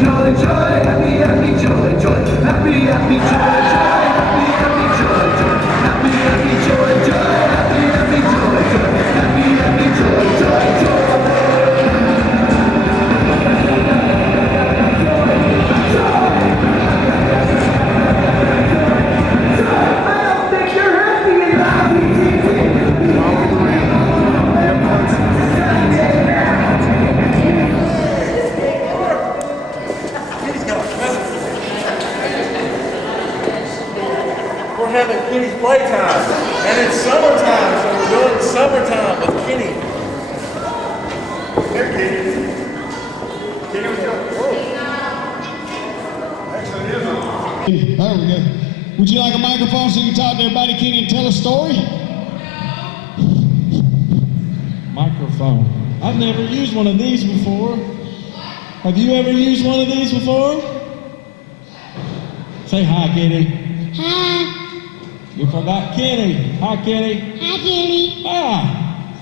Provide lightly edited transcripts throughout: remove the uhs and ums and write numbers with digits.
joy, joy, happy, happy, joy, joy, happy, happy, joy, joy, happy, happy, joy, joy, happy, happy, joy, joy, happy, happy, joy, joy, happy, happy, joy, joy, joy. We're having Kenny's playtime, and it's summertime, so we're doing summertime with Kenny. Here, Kenny. Kenny, what's up? Actually, it is on. There we go. Would you like a microphone so you can talk to everybody, Kenny, and tell a story? Microphone. I've never used one of these before. Have you ever used one of these before? Say hi, Kenny. Hi. You forgot Kenny. Hi, Kenny. Hi, Kenny. Ah.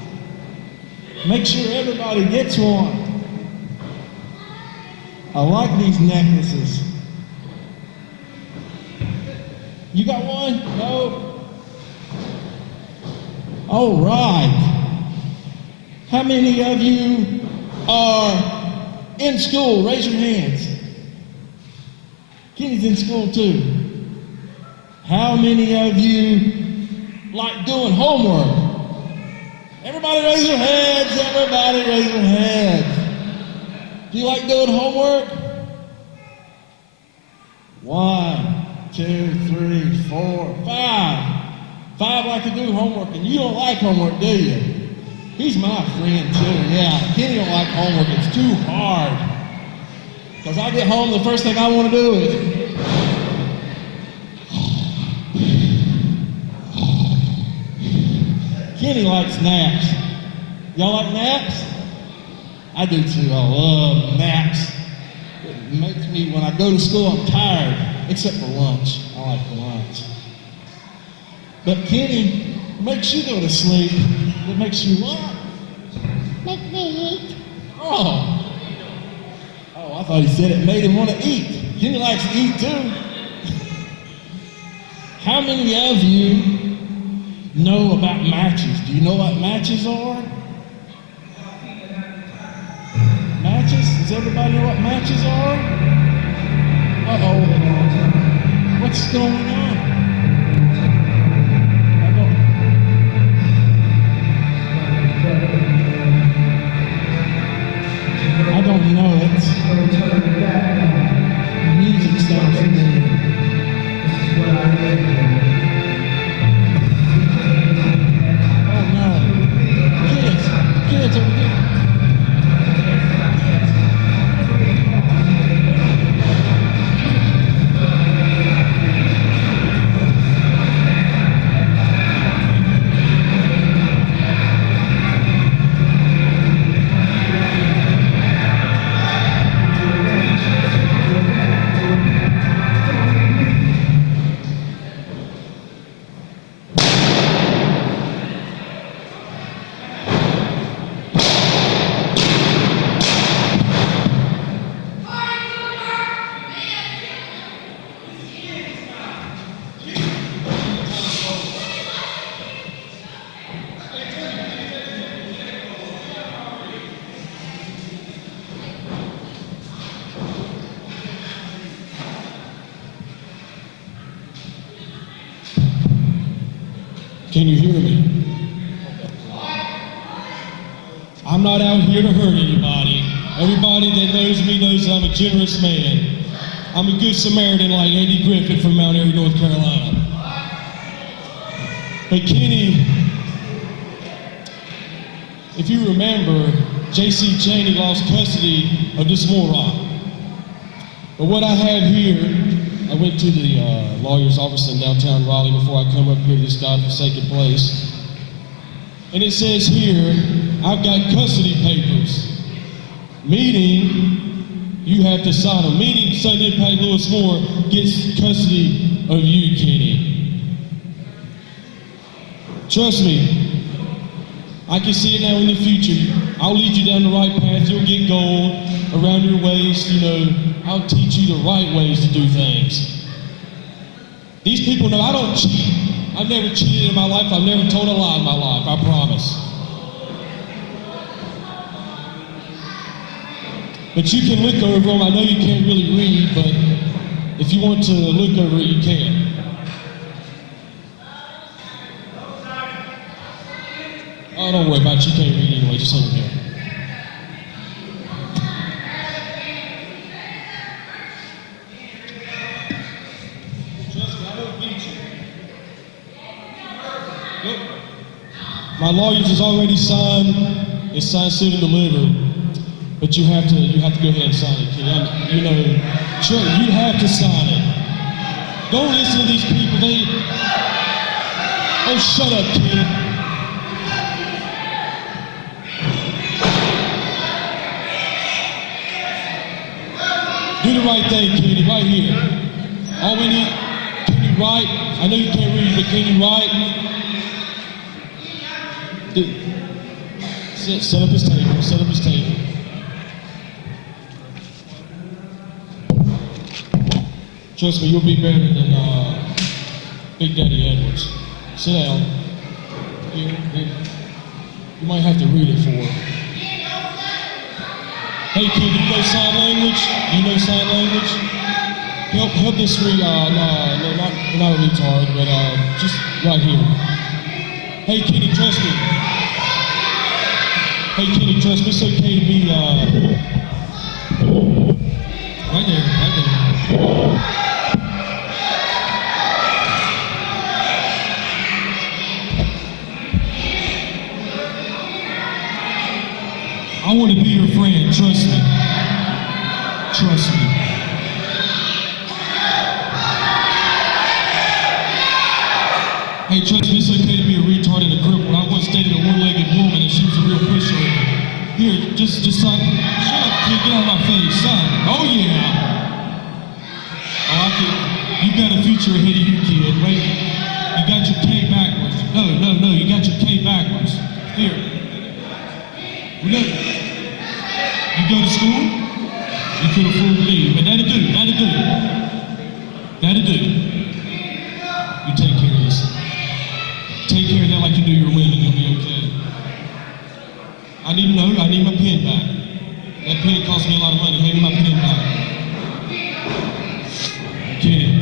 Make sure everybody gets one. I like these necklaces. You got one? No? All right. How many of you are in school? Raise your hands. Kenny's in school too. How many of you like doing homework? Everybody raise your hands. Everybody raise your hands. Do you like doing homework? 1, 2, 3, 4, 5. 5 like to do homework, and you don't like homework, do you? He's my friend too, yeah. Kenny don't like homework, it's too hard. Because I get home, the first thing I want to do is Kenny likes naps. Y'all like naps? I do too. I love naps. It makes me, when I go to school, I'm tired, except for lunch. I like lunch. But Kenny makes you go to sleep. It makes you what? Make me eat. Oh, I thought he said it made him want to eat. Kenny likes to eat too. How many of you know about matches? Do you know what matches are? Matches? Does everybody know what matches are? Uh-oh. What's going on? I don't know. It's music stops. Oh no. Kids over here. Can you hear me? I'm not out here to hurt anybody. Everybody that knows me knows I'm a generous man. I'm a good Samaritan like Andy Griffith from Mount Airy, North Carolina. But Kenny, if you remember, J.C. Cheney lost custody of this moron. But what I have here, I went to the lawyer's office in downtown Raleigh before I come up here to this godforsaken place. And it says here, I've got custody papers. Meaning, you have to sign them. Meaning, Sunday Pat Lewis Moore gets custody of you, Kenny. Trust me, I can see it now in the future. I'll lead you down the right path. You'll get gold. around your waist, you know, I'll teach you the right ways to do things. These people know I don't cheat. I've never cheated in my life. I've never told a lie in my life, I promise. But you can look over them. I know you can't really read, but if you want to look over it, you can. Oh, don't worry about it. You can't read anyway. Just hold them here. Trust me, I won't beat you. Look, my lawyers has already signed. It's signed, sealed, and delivered. But you have to go ahead and sign it, kid. You know, sure, you have to sign it. Don't listen to these people. Oh, shut up, kid. Do the right thing, kid, right here. All we need, can you write? I know you can't read, but can you write? Set up his table, set up his table. Trust me, you'll be better than Big Daddy Edwards. Sit down. You might have to read it for her. Hey kid, you know sign language? You know sign language? Help this not a retard, but just right here. Hey kitty, trust me. Hey kitty, trust me. It's okay to be right there, right there. I want to be your friend, trust me. Trust me. Hey, trust me, it's okay to be a retard and a cripple. I once dated a one-legged woman and she was a real pushover. Here, just sign. Shut up, kid, get out of my face, sign. Oh, yeah. Oh, you got a future ahead of you, kid. Wait, you got your K backwards. No, you got your K backwards. Here. You go to school, you could afford to leave, but that'll do. You take care of this. Take care of that like you do your women, you'll be okay. I need my pen back. That pen cost me a lot of money. Hand me my pen back. Kenny,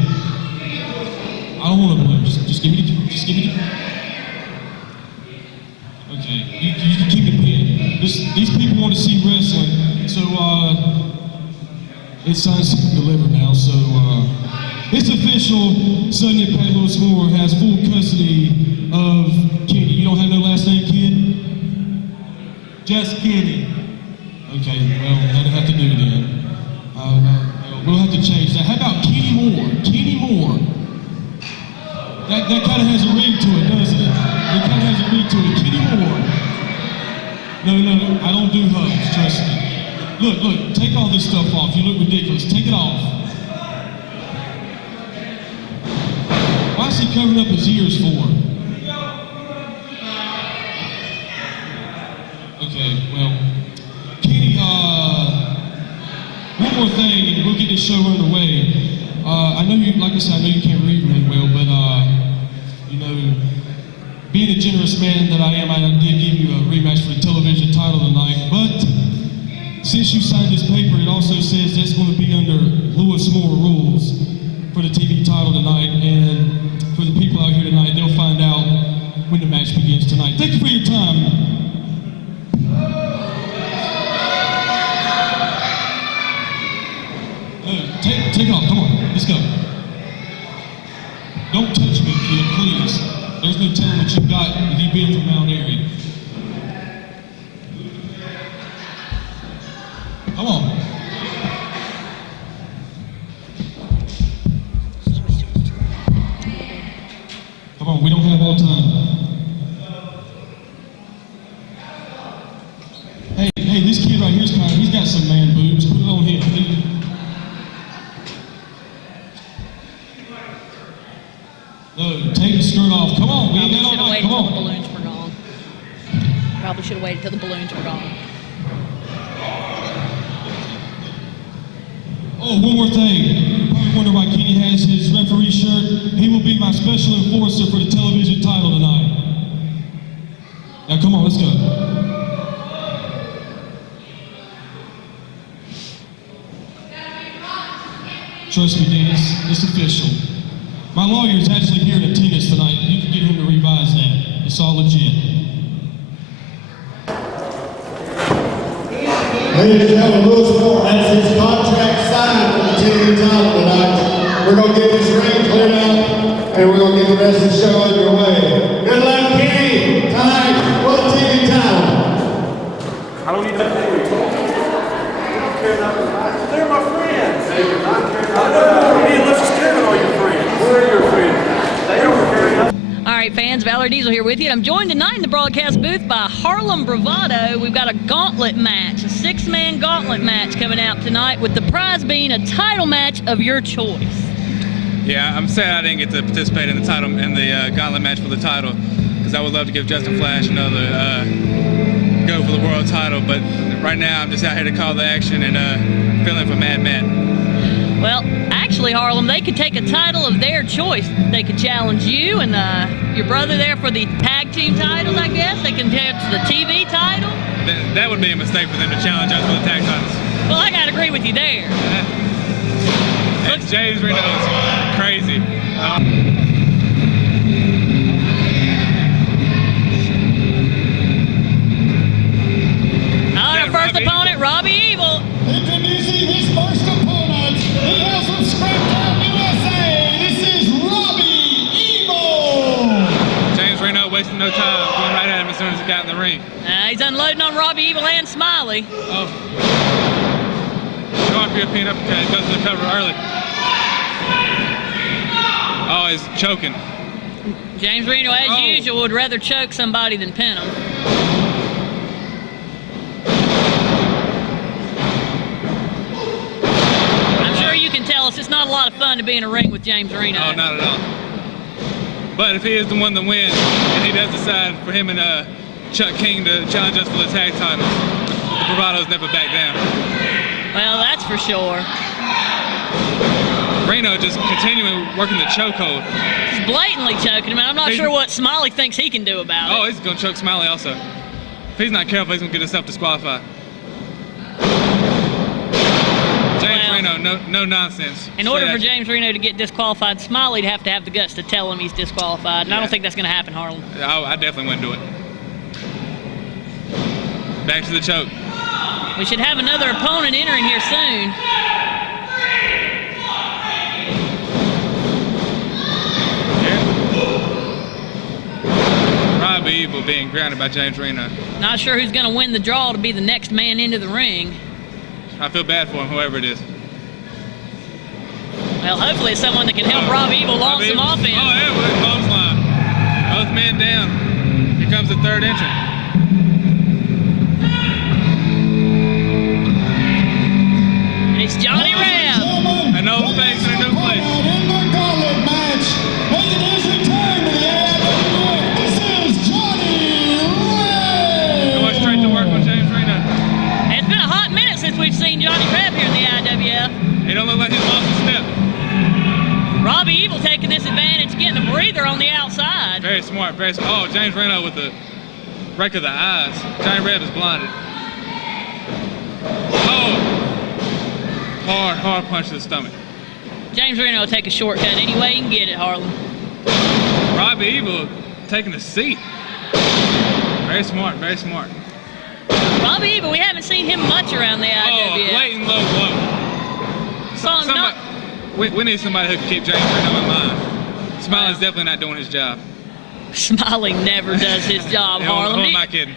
I don't want to balloon. Just give me the Okay, you can keep the pen. These people want to see wrestling, so it's signed, sealed, and delivered now. So it's official. Sonny Pat Lewis Moore has full custody of Kenny. You don't have no last name, kid? Just Kenny. Okay, well that'll have to do then. We'll have to change that. How about Kenny Moore? Kenny Moore. That kind of has a ring to it, doesn't it? It kind of has a ring to it. Kenny Moore. No, I don't do hugs, trust me. Look, take all this stuff off. You look ridiculous. Take it off. Why is he covering up his ears for? Okay, well, Kenny, one more thing, and we'll get this show underway. I know you, like I said, I know you can't read really well, but you know, being a generous man that I am, I did give you a rematch for the television title tonight, but since you signed this paper, it also says that's going to be under Lewis Moore rules for the TV title tonight, and for the people out here tonight, they'll find out when the match begins tonight. Thank you for your time. Take off, come on, let's go. Don't touch me, kid, please. There's no telling what you've got with you being from Mount Airy. Come on. Come on, we don't have all time. Hey, this kid right here's he's got some man boobs. Put it on him, dude. No, take the skirt off. Come on, we ain't got all night. Come on. The balloons were gone. Probably should have waited till the balloons were gone. Oh, one more thing. You probably wonder why Kenny has his referee shirt. He will be my special enforcer for the television title tonight. Now, come on, let's go. Trust me, Dennis, it's official. My lawyer is actually here in attendance tonight. You can get him to revise that. It's all legit. Ladies and gentlemen, Louis Moore has his contract signed for the TV title tonight. We're going to get this ring cleared out, and we're going to get the rest of the show underway. Good luck, Kenny, tonight for the TV title. I don't need that. They're my friends. I know. Me and Luscious Kevin are your friends. Where are your friends? They don't care enough. All right, fans, Valerie Diesel here with you. I'm joined tonight in the broadcast booth by Harlem Bravado. We've got a gauntlet match, a 6-man gauntlet match coming out tonight, with the prize being a title match of your choice. Yeah, I'm sad I didn't get to participate in the gauntlet match for the title, because I would love to give Justin Flash another go for the world title. But right now, I'm just out here to call the action and filling for Mad Matt. Well, actually, Harlem, they could take a title of their choice. They could challenge you and your brother there for the tag team titles, I guess. They can challenge the TV title. That would be a mistake for them to challenge us for the tag titles. Well, I got to agree with you there. And James Reno is crazy. Our first opponent, Robbie Evil. Introducing his first opponent, he hails from Spring Jam, USA. This is Robbie Evil. James Reno wasting no time, going right at him as soon as he got in the ring. He's unloading on Robbie Evil and Smiley. Oh. Scorpio pin up, goes to the cover early. Oh, he's choking. James Reno, as usual, would rather choke somebody than pin him. I'm sure you can tell us it's not a lot of fun to be in a ring with James Reno. Oh, not at all. But if he is the one that wins, and he does decide for him and Chuck King to challenge us for the tag titles, the Bravados never back down. Well, that's for sure. Reno just continuing working the chokehold. He's blatantly choking him, and I'm not sure what Smiley thinks he can do about it. Oh, he's going to choke Smiley also. If he's not careful, he's going to get himself disqualified. James Reno, no nonsense. In order for James Reno to get disqualified, Smiley'd have to have the guts to tell him he's disqualified, and I don't think that's going to happen, Harlem. I definitely wouldn't do it. Back to the choke. We should have another opponent entering here soon. Robbie Evil being grounded by James Reno. Not sure who's going to win the draw to be the next man into the ring. I feel bad for him, whoever it is. Well, hopefully it's someone that can help Robbie Evil launch some offense. Oh, there was a clothesline. Both men down. Here comes the third entrant. It's Johnny Reb. An old face in a new place. In the gauntlet match, making his return to the AIWF, this is Johnny Reb. Going straight to work on James Reno. It's been a hot minute since we've seen Johnny Reb here in the AIWF. He don't look like he's lost a step. Robbie Evil taking this advantage, getting a breather on the outside. Very smart, very smart. Oh, James Reno with the break of the eyes. Johnny Reb is blinded. Oh. Hard punch to the stomach. James Reno will take a shortcut any way he can get it, Harlem. Robbie Evil taking a seat. Very smart, very smart. Robbie Evil, we haven't seen him much around the AIWF. Oh, blatant low blow. Saw him not. We need somebody who can keep James Reno in line. Smiley's definitely not doing his job. Smiley never does his job, Harlem. Who am I kidding?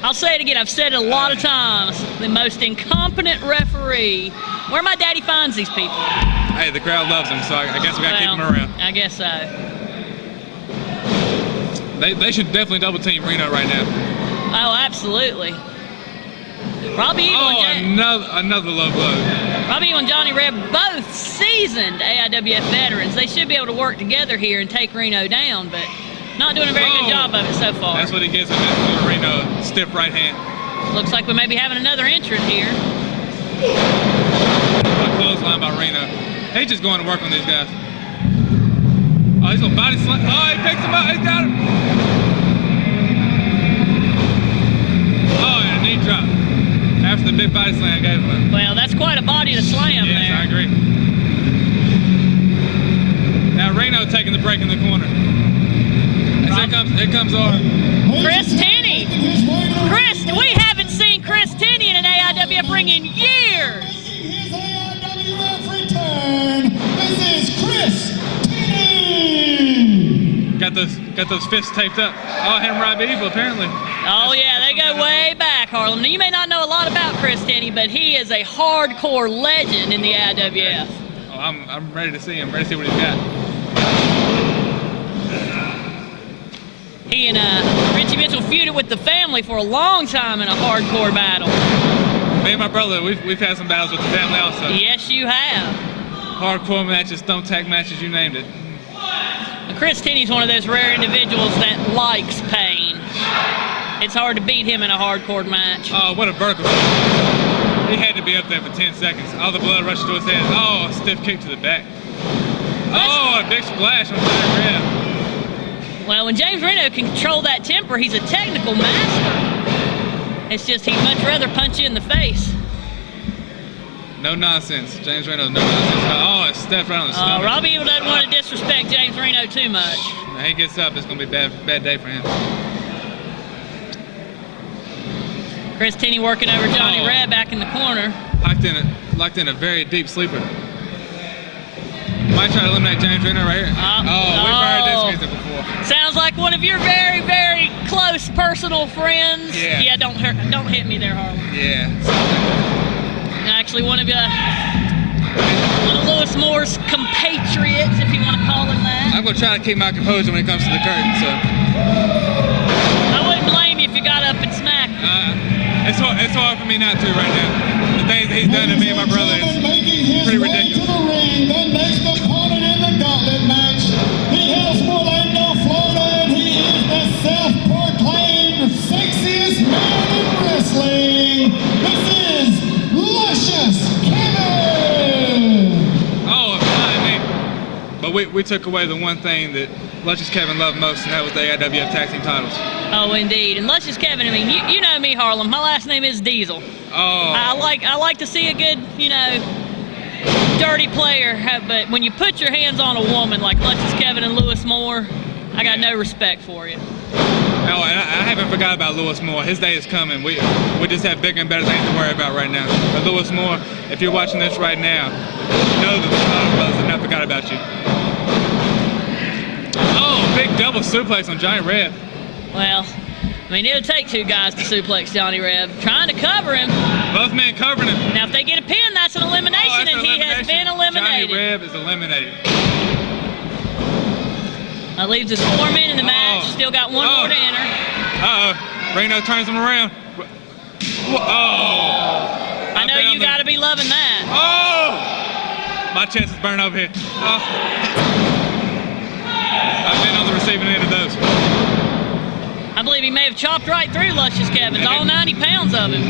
I'll say it again, I've said it a lot of times. The most incompetent referee. Where my daddy finds these people. Hey, the crowd loves him, so I guess we gotta keep him around. I guess so. They should definitely double team Reno right now. Oh, absolutely. Robbie Evil another low blow. Robbie Evil and Johnny Reb, both seasoned AIWF veterans. They should be able to work together here and take Reno down, but not doing a very good job of it so far. That's what he gets with Mr. Reno, stiff right hand. Looks like we may be having another entrant here. clothesline by Reno. He's just going to work on these guys. Oh, he's going to body slam. Oh, he picks him up. He's got him. Oh, and a knee drop. After the big body slam gave him. Well, that's quite a body to slam there. Yes, I agree. Now Reno taking the break in the corner. Here comes our Chris Tenney. Chris, we haven't seen Chris Tenney in an AIWF ring in years. His AIWF return. This is Chris Tenney. got those fists taped up. Oh, him Robbie Evil apparently. Oh yeah, they go way back, Harlem. Now, you may not know a lot about Chris Tenney, but he is a hardcore legend in the AIWF. Oh, I'm ready to see him. Ready to see what he's got. He and Richie Mitchell feuded with the family for a long time in a hardcore battle. Me and my brother, we've had some battles with the family also. Yes, you have. Hardcore matches, thumbtack matches, you named it. Chris Tenney's one of those rare individuals that likes pain. It's hard to beat him in a hardcore match. Oh, what a vertical. He had to be up there for 10 seconds. All the blood rushed to his head. Oh, a stiff kick to the back. Oh, a big splash on the rib. Well, when James Reno can control that temper, he's a technical master. It's just he'd much rather punch you in the face. No nonsense. James Reno, no nonsense. Oh, it stepped right on the stomach. Robbie Evil doesn't want to disrespect James Reno too much. When he gets up, it's going to be a bad day for him. Chris Tenney working over Johnny Reb back in the corner. Locked in a very deep sleeper. Might try to eliminate James Reno right here. We've heard this music before. Sounds like one of your very, very close personal friends. Yeah. Yeah, don't hit me there, Harlan. Yeah. Actually, one of Lewis Moore's compatriots, if you want to call him that. I'm going to try to keep my composure when it comes to the curtain, so. I wouldn't blame you if you got up and smacked. It's hard for me not to right now. The things that he's done to me and my brother is pretty ridiculous. To the ring, the next opponent in the gauntlet match. He hails from Orlando, Florida, and he is the self-proclaimed sexiest man in wrestling. This is Luscious Kevin. Oh, fine me. But we took away the one thing that Luscious Kevin loved most, and that was the AIWF Tag Team titles. Oh, indeed. And Luscious Kevin, I mean, you know me, Harlem. My last name is Diesel. Oh. I like to see a good, dirty player. But when you put your hands on a woman like Luscious Kevin and Lewis Moore, I got no respect for you. No, and I haven't forgot about Lewis Moore. His day is coming. We just have bigger and better things to worry about right now. But Lewis Moore, if you're watching this right now, know that the Bravado Brothers have not forgot about you. Oh, big double suplex on Johnny Reb. Well, I mean, it'll take two guys to suplex Johnny Reb. Trying to cover him. Both men covering him. Now, if they get a pin, that's an elimination, and he has been eliminated. Johnny Reb is eliminated. That leaves us 4 men in the match. Still got one more to enter. Uh-oh. Reno turns him around. I know you got to be loving that. Oh! My chest is burning over here. Oh. I've been on the receiving end of those. I believe he may have chopped right through Luscious Kevin's, all 90 pounds of him.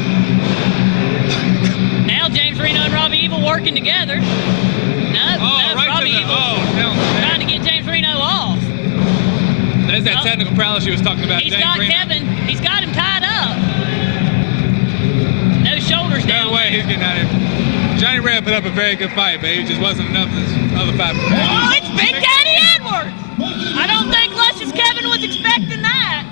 Now James Reno and Robbie Evil working together. No, right Robbie Evil trying to get James Reno off. There's that technical prowess you was talking about. He's James got Reno. Kevin. He's got him tied up. No shoulders down. No way he's getting out of here. Johnny Reb put up a very good fight, but he just wasn't enough for this other fight. Oh, it's Big Daddy Edwards! I don't think Luscious Kevin was expecting that.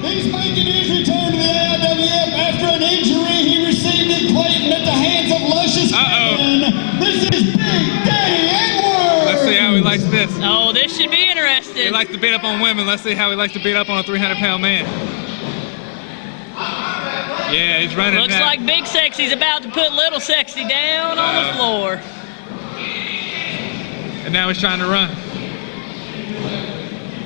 He's making his return to the AIWF after an injury he received in Clayton at the hands of Luscious Kevin. This is Big Daddy Edwards. Let's see how he likes this. Oh, this should be interesting. He likes to beat up on women. Let's see how he likes to beat up on a 300-pound man. Yeah, he's running Looks now. like Big Sexy's about to put Little Sexy down on the floor. And now he's trying to run.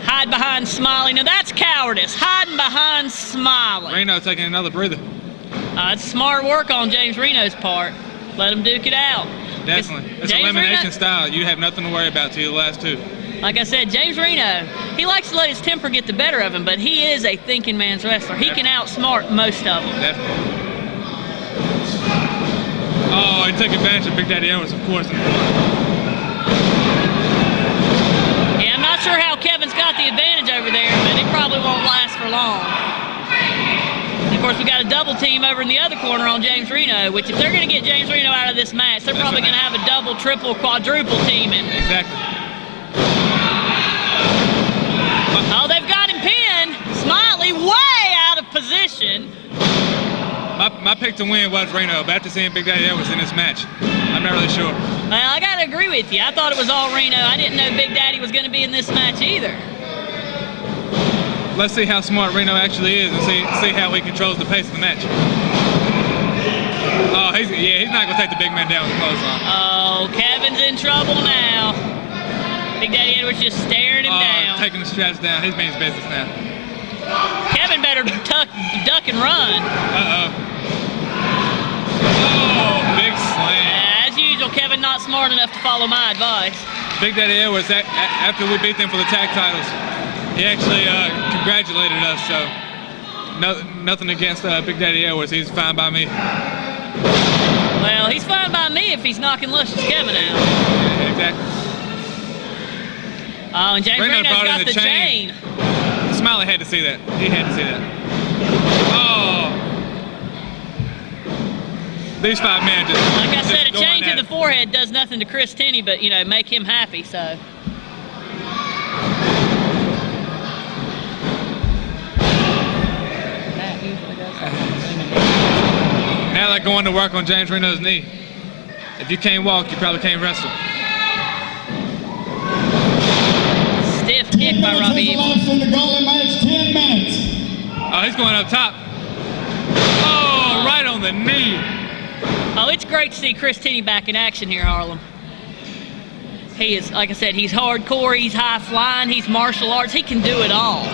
Hide behind Smiley. Now that's cowardice. Hiding behind Smiley. Reno taking another breather. It's smart work on James Reno's part. Let him duke it out. Definitely. It's James elimination Reno, style. You have nothing to worry about till the last two. like I said, James Reno, he likes to let his temper get the better of him, but he is a thinking man's wrestler. He can outsmart most of them. Definitely. Oh, Oh, he took advantage of Big Daddy Edwards, of course. Yeah, I'm not sure how Kevin's got the advantage over there, but it probably won't last for long. And of course, we got a double team over in the other corner on James Reno, which if they're going to get James Reno out of this match, they're probably going to have a double, triple, quadruple teaming. Exactly. Oh, they've got him pinned. Smiley way out of position. My pick to win was Reno, but after seeing Big Daddy Edwards in this match, I'm not really sure. Well, I got to agree with you. I thought it was all Reno. I didn't know Big Daddy was going to be in this match either. Let's see how smart Reno actually is and see how he controls the pace of the match. Oh, he's not going to take the big man down with the clothesline. Oh, Kevin's in trouble now. Big Daddy Edwards just staring him down. Taking the straps down. He's means business now. Kevin better duck and run. Uh-oh. Oh, big slam. As usual, Kevin not smart enough to follow my advice. Big Daddy Edwards, after we beat them for the tag titles, he actually congratulated us, so nothing against Big Daddy Edwards. He's fine by me. Well, he's fine by me if he's knocking Luscious Kevin out. Yeah, exactly. Oh, and James Reno's got the chain. Smiley had to see that. He had to see that. Oh. These 5 men just... Like I said, a chain to the forehead does nothing to Chris Tenney but, you know, make him happy, so... Now they're going to work on James Reno's knee. If you can't walk, you probably can't wrestle. Stiff kick by Robbie Evil. In the gauntlet match, 10 minutes. Oh, he's going up top. Oh, right on the knee. Oh, it's great to see Chris Tenney back in action here, Harlem. He is, like I said, he's hardcore, he's high flying, he's martial arts, he can do it all.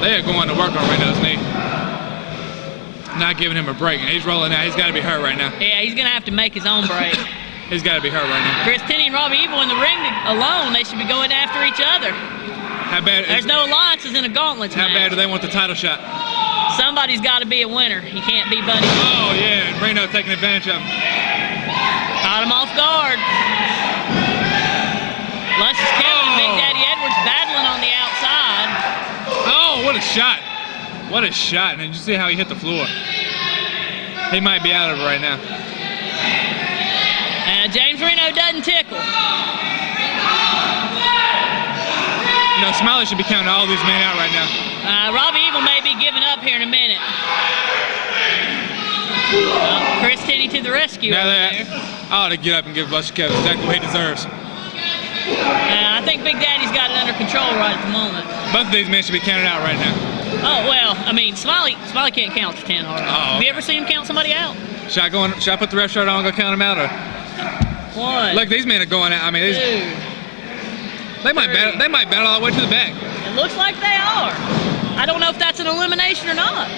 They are going to work on Reno's knee. Not giving him a break, and he's rolling out. He's got to be hurt right now. Yeah, he's going to have to make his own break. He's got to be hurt right now. Chris Tenney and Robbie Evil in the ring alone, they should be going after each other. How bad? There's no alliances in a gauntlet match. How bad do they want the title shot? Somebody's got to be a winner. He can't be Buddy. Oh, yeah, and Reno taking advantage of him. Caught him off guard. Luscious Kevin and Big Daddy Edwards battling on the outside. Oh, what a shot. What a shot. And did you see how he hit the floor? He might be out of it right now. James Reno doesn't tickle. You know, Smiley should be counting all these men out right now. Robbie Evil may be giving up here in a minute. Chris Tenney to the rescue. Now I ought to get up and give Luscious Kevin exactly what he deserves. I think Big Daddy's got it under control right at the moment. Both of these men should be counted out right now. Oh, well, I mean, Smiley can't count to 10 hard. Have you ever seen him count somebody out? Should I put the ref shirt on and go count them out? Or? 1. Look, these men are going out. I mean, 2. They might battle all the way to the back. It looks like they are. I don't know if that's an elimination or not.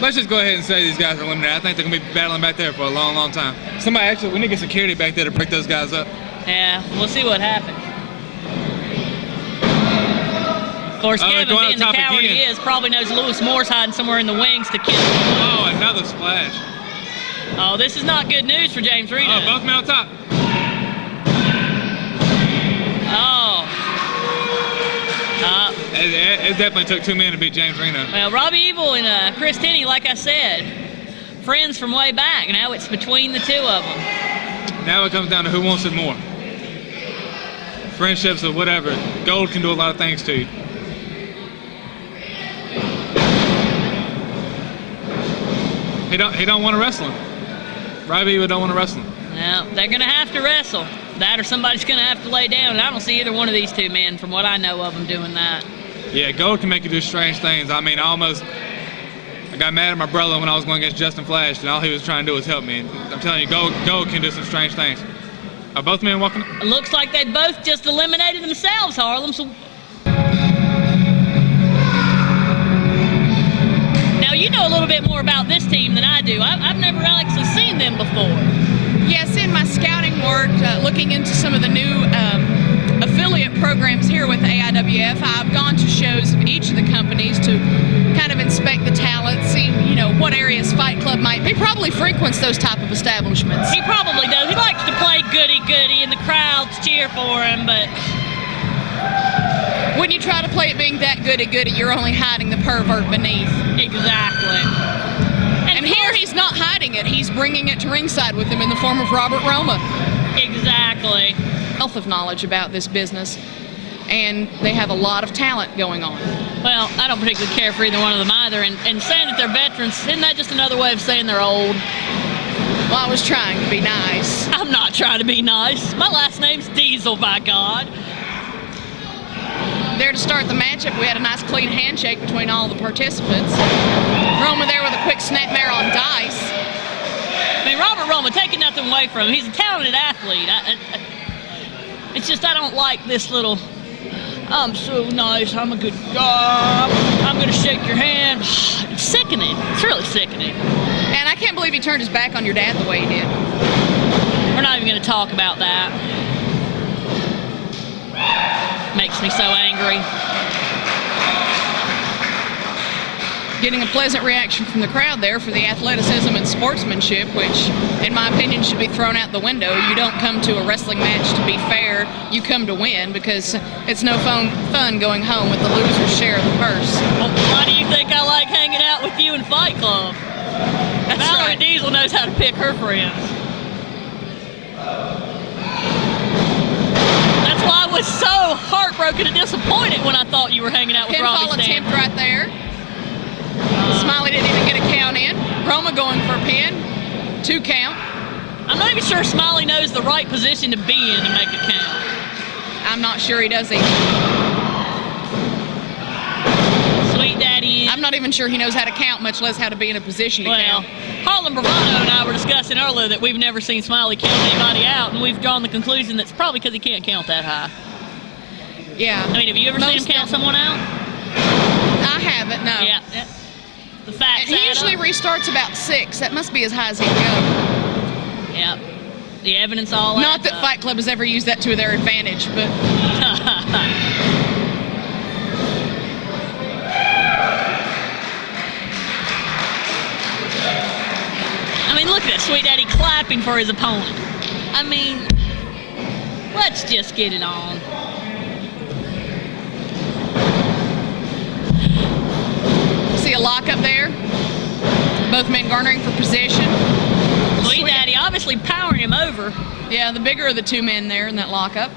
Let's just go ahead and say these guys are eliminated. I think they're going to be battling back there for a long, long time. We need to get security back there to break those guys up. Yeah, we'll see what happens. Of course, Kevin, being the coward he is, probably knows Lewis Moore's hiding somewhere in the wings to kill him. Oh, another splash. Oh, this is not good news for James Reno. Oh, both men on top. Oh. It definitely took 2 men to beat James Reno. Well, Robbie Evil and Chris Tenney, like I said, friends from way back. Now it's between the 2 of them. Now it comes down to who wants it more. Friendships or whatever. Gold can do a lot of things to you. He don't want to wrestle him. Robbie Evil don't want to wrestle him. Now, they're going to have to wrestle. That or somebody's going to have to lay down. And I don't see either one of these 2 men, from what I know of them, doing that. Yeah, Gold can make you do strange things. I mean, I got mad at my brother when I was going against Justin Flash, and all he was trying to do was help me. And I'm telling you, Gold can do some strange things. Are both men walking? It looks like they both just eliminated themselves, Harlem. So now, you know a little bit more about this team than I do. I've never actually seen them before. Yes, in my scouting work, looking into some of the new affiliate programs here with AIWF. I've gone to shows of each of the companies to kind of inspect the talent, see, you know, what areas Fight Club might be. He probably frequents those type of establishments. He probably does. He likes to play goody-goody, and the crowds cheer for him, but... When you try to play it being that goody-goody, you're only hiding the pervert beneath. Exactly. And here he's not hiding it. He's bringing it to ringside with him in the form of Robert Roma. Exactly. Wealth of knowledge about this business, and they have a lot of talent going on. Well, I don't particularly care for either one of them either, and saying that they're veterans, isn't that just another way of saying they're old? Well, I was trying to be nice. I'm not trying to be nice. My last name's Diesel, by God. There to start the matchup, we had a nice clean handshake between all the participants. Roma there with a quick snapmare on Dice. I mean, Robert Roma, taking nothing away from him, he's a talented athlete. It's just I don't like this little, I'm so nice, I'm a good guy, I'm going to shake your hand. It's sickening. It's really sickening. And I can't believe he turned his back on your dad the way he did. We're not even going to talk about that. Makes me so angry. Getting a pleasant reaction from the crowd there for the athleticism and sportsmanship, which, in my opinion, should be thrown out the window. You don't come to a wrestling match to be fair. You come to win, because it's no fun going home with the loser's share of the purse. Well, why do you think I like hanging out with you in Fight Club? That's Mallory right. Diesel knows how to pick her friends. That's why I was so heartbroken and disappointed when I thought you were hanging out with Robbie Pinfall Stanton. attempt right there. Smiley didn't even get a count in. Roma going for a pin. 2 count. I'm not even sure Smiley knows the right position to be in to make a count. I'm not sure he does either. Sweet Daddy. I'm not even sure he knows how to count, much less how to be in a position to Well, count. Harlan Bravado and I were discussing earlier that we've never seen Smiley count anybody out, and we've drawn the conclusion that's probably because he can't count that high. Yeah. I mean, have you ever seen him count someone out? I haven't, no. Yeah. The facts And he add usually up. restarts about 6. That must be as high as he can go. Yeah. The evidence all Not adds that up. Fight Club has ever used that to their advantage, but I mean, look at that Sweet Daddy clapping for his opponent. I mean, let's just get it on. see a lockup there. Both men garnering for position. Sweet Daddy obviously powering him over. Yeah, the bigger of the 2 men there in that lockup.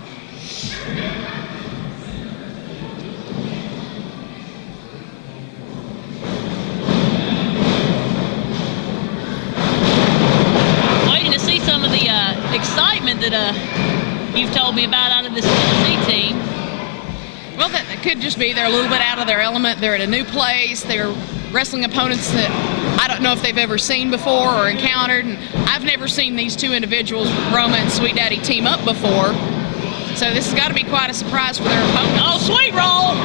Waiting to see some of the excitement that you've told me about out of this Tennessee team. Well, that could just be they're a little bit out of their element. They're at a new place. They're wrestling opponents that I don't know if they've ever seen before or encountered. And I've never seen these 2 individuals, Roma and Sweet Daddy, team up before. So this has got to be quite a surprise for their opponents. Oh, sweet roll!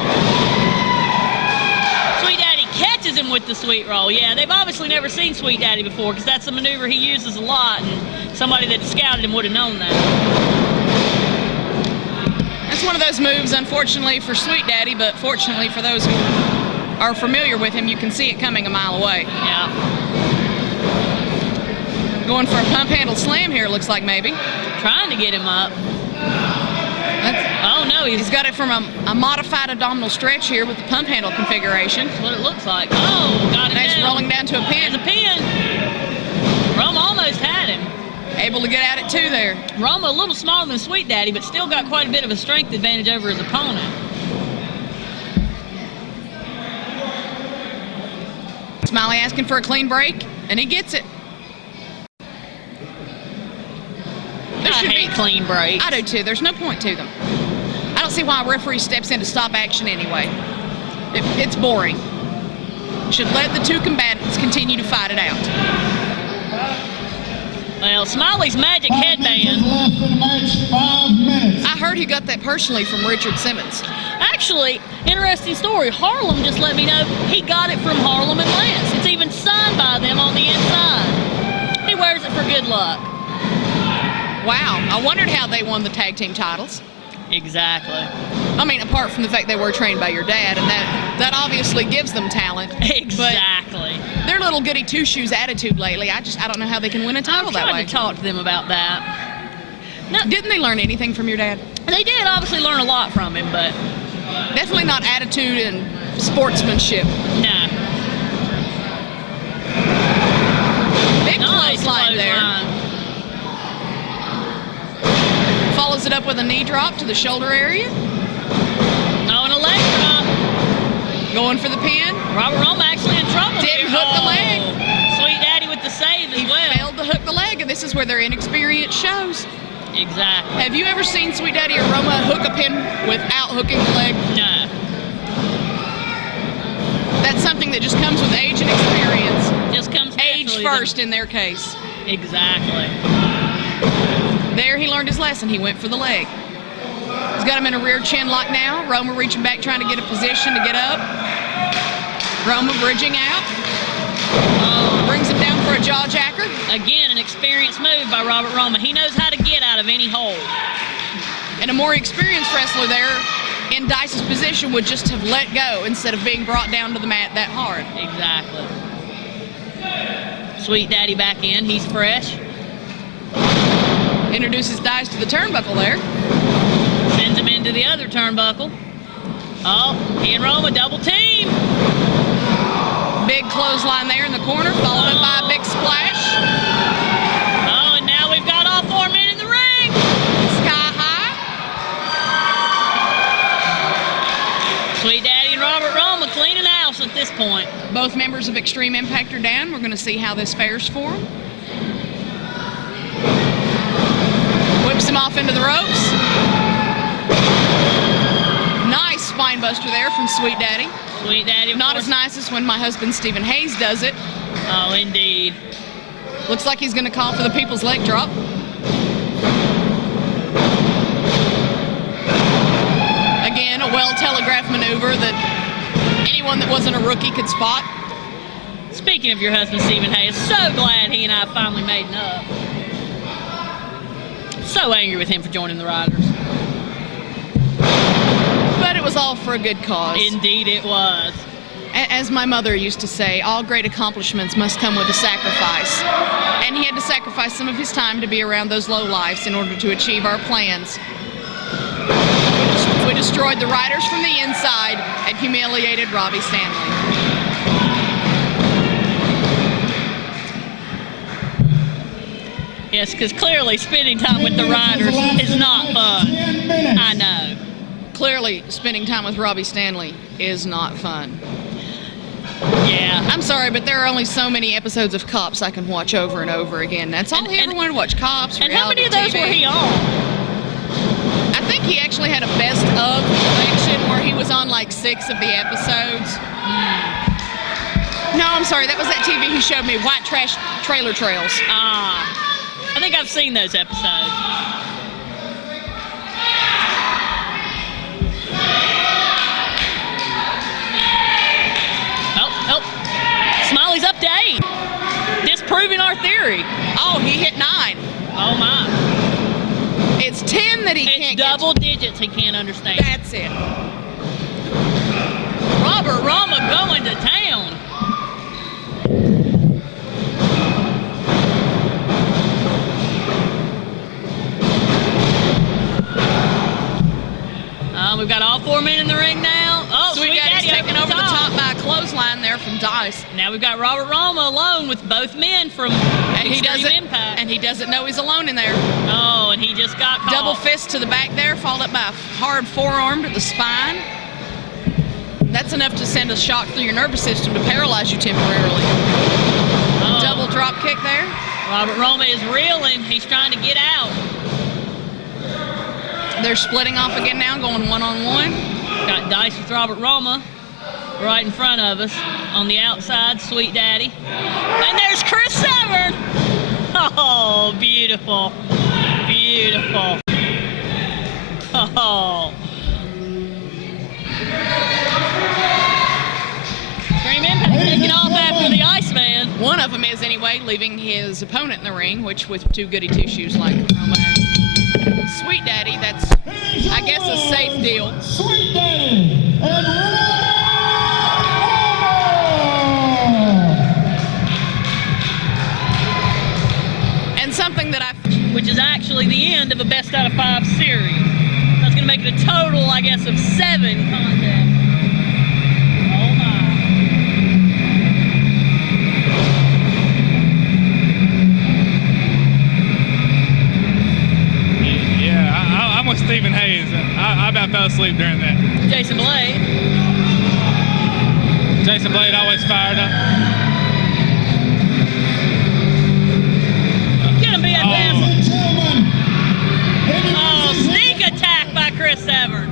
Sweet Daddy catches him with the sweet roll. Yeah, they've obviously never seen Sweet Daddy before, because that's a maneuver he uses a lot, and somebody that scouted him would have known that. That's one of those moves, unfortunately, for Sweet Daddy, but fortunately for those who are familiar with him, you can see it coming a mile away. Yeah. Going for a pump handle slam here, looks like maybe. Trying to get him up. Oh, no, He's got it from a modified abdominal stretch here with the pump handle configuration. That's what it looks like. Oh, got it Nice down. rolling down to a pin. There's a pin. Roma almost had him. Able to get at it too there. Roma a little smaller than Sweet Daddy, but still got quite a bit of a strength advantage over his opponent. Smiley asking for a clean break, and he gets it. I hate clean breaks. I do too. There's no point to them. I don't see why a referee steps in to stop action anyway. It's boring. Should let the 2 combatants continue to fight it out. Well, Smiley's magic 5 minutes headband. left in the match. 5 minutes. I heard he got that personally from Richard Simmons. Actually, interesting story. Harlem just let me know he got it from Harlem and Lance. It's even signed by them on the inside. He wears it for good luck. Wow. I wondered how they won the tag team titles. Exactly. I mean, apart from the fact they were trained by your dad, and that obviously gives them talent. Exactly. But their little goody two-shoes attitude lately, I don't know how they can win a title that way. I'm trying to talk to them about that. No, didn't they learn anything from your dad? They did obviously learn a lot from him, but definitely not attitude and sportsmanship. No. Big clothesline there. Follows it up with a knee drop to the shoulder area. Oh, and a leg drop. Going for the pin. Robert Roma actually in trouble. Didn't hook the leg. Sweet Daddy with the save as well. He failed to hook the leg, and this is where their inexperience shows. Exactly. Have you ever seen Sweet Daddy or Roma hook a pin without hooking the leg? No. That's something that just comes with age and experience. Just comes age first in their case. Exactly. There he learned his lesson. He went for the leg. He's got him in a rear chin lock now. Roma reaching back, trying to get a position to get up. Roma bridging out. Brings him down for a jaw jacker. Again, an experienced move by Robert Roma. He knows how to get out of any hold. And a more experienced wrestler there in Dice's position would just have let go instead of being brought down to the mat that hard. Exactly. Sweet Daddy back in. He's fresh. Introduces Dice to the turnbuckle there. Sends him into the other turnbuckle. Oh, he and Roma double team. Big clothesline there in the corner, followed up by a big splash. Oh, and now we've got all 4 men in the ring. Sky high. Sweet Daddy and Robert Roma cleaning house at this point. Both members of Extreme Impact are down. We're going to see how this fares for them. Whips him off into the ropes. Nice spine buster there from Sweet Daddy. Sweet Daddy, not as nice as when my husband Stephen Hayes does it. Oh, indeed. Looks like he's going to call for the people's leg drop. Again, a well-telegraphed maneuver that anyone that wasn't a rookie could spot. Speaking of your husband Stephen Hayes, so glad he and I finally made it up. So angry with him for joining the Riders. But it was all for a good cause. Indeed it was. As my mother used to say, all great accomplishments must come with a sacrifice. And he had to sacrifice some of his time to be around those lowlifes in order to achieve our plans. We destroyed the Riders from the inside and humiliated Robbie Stanley. Yes, because clearly spending time with the Riders is not fun. I know. Clearly, spending time with Robbie Stanley is not fun. Yeah. I'm sorry, but there are only so many episodes of Cops I can watch over and over again. That's all he ever wanted to watch, Cops, and how many of those TV. were he on? I think he actually had a best of collection where he was on like 6 of the episodes. No, I'm sorry, that was that TV he showed me, White Trash Trailer Trails. I think I've seen those episodes. Oh. Smiley's up to 8. Disproving our theory. Oh, he hit 9. Oh, my. It's 10 that he can't get. It's double digits he can't understand. That's it. Robert Roma going to town. We've got all 4 men in the ring now. Oh, Sweet Daddy's taking over the top by a clothesline there from Dice. Now we've got Robert Roma alone with both men from Extreme Impact. And he doesn't know he's alone in there. Oh, and he just got caught. Double fist to the back there, followed up by a hard forearm to the spine. That's enough to send a shock through your nervous system to paralyze you temporarily. Double drop kick there. Robert Roma is reeling. He's trying to get out. They're splitting off again now, going one-on-one. Got Dice with Robert Roma right in front of us. On the outside, Sweet Daddy. And there's Chris Severn. Oh, beautiful. Beautiful. Oh. Extreme Impact taking off after the Iceman. One of them is, anyway, leaving his opponent in the ring, which with 2 goody two-shoes like Roma Sweet Daddy. That's, I guess, a safe deal. Sweet Daddy and And something that which is actually the end of a best out of 5 series. That's going to make it a total, I guess, of 7 contests. Oh my. Yeah, I'm with Stephen Hayes. I about fell asleep during that. Jason Blade. Jason Blade always fired up. Get him, BFF. and gentlemen, Oh, sneak attack by Chris Severn.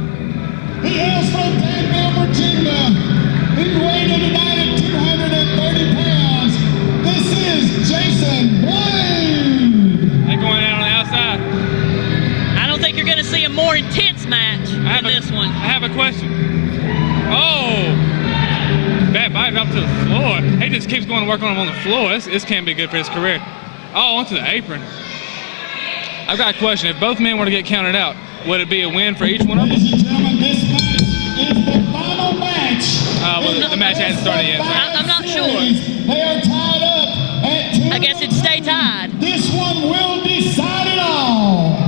he hails from Danville, Virginia. He weighed in tonight at 230 pounds. This is Jason Blade. They're going out on the outside. I don't think you're going to see a more intense match than this one. I have a question. Oh! Bad bite up to the floor. He just keeps going to work on him on the floor. This can't be good for his career. Oh, onto the apron. I've got a question. If both men were to get counted out, would it be a win for each one of them? Ladies and gentlemen, this match is the final match. Well, the match hasn't started yet. So. I'm not sure. They are tied up at 2. I guess it'd stay tied. This one will decide it all.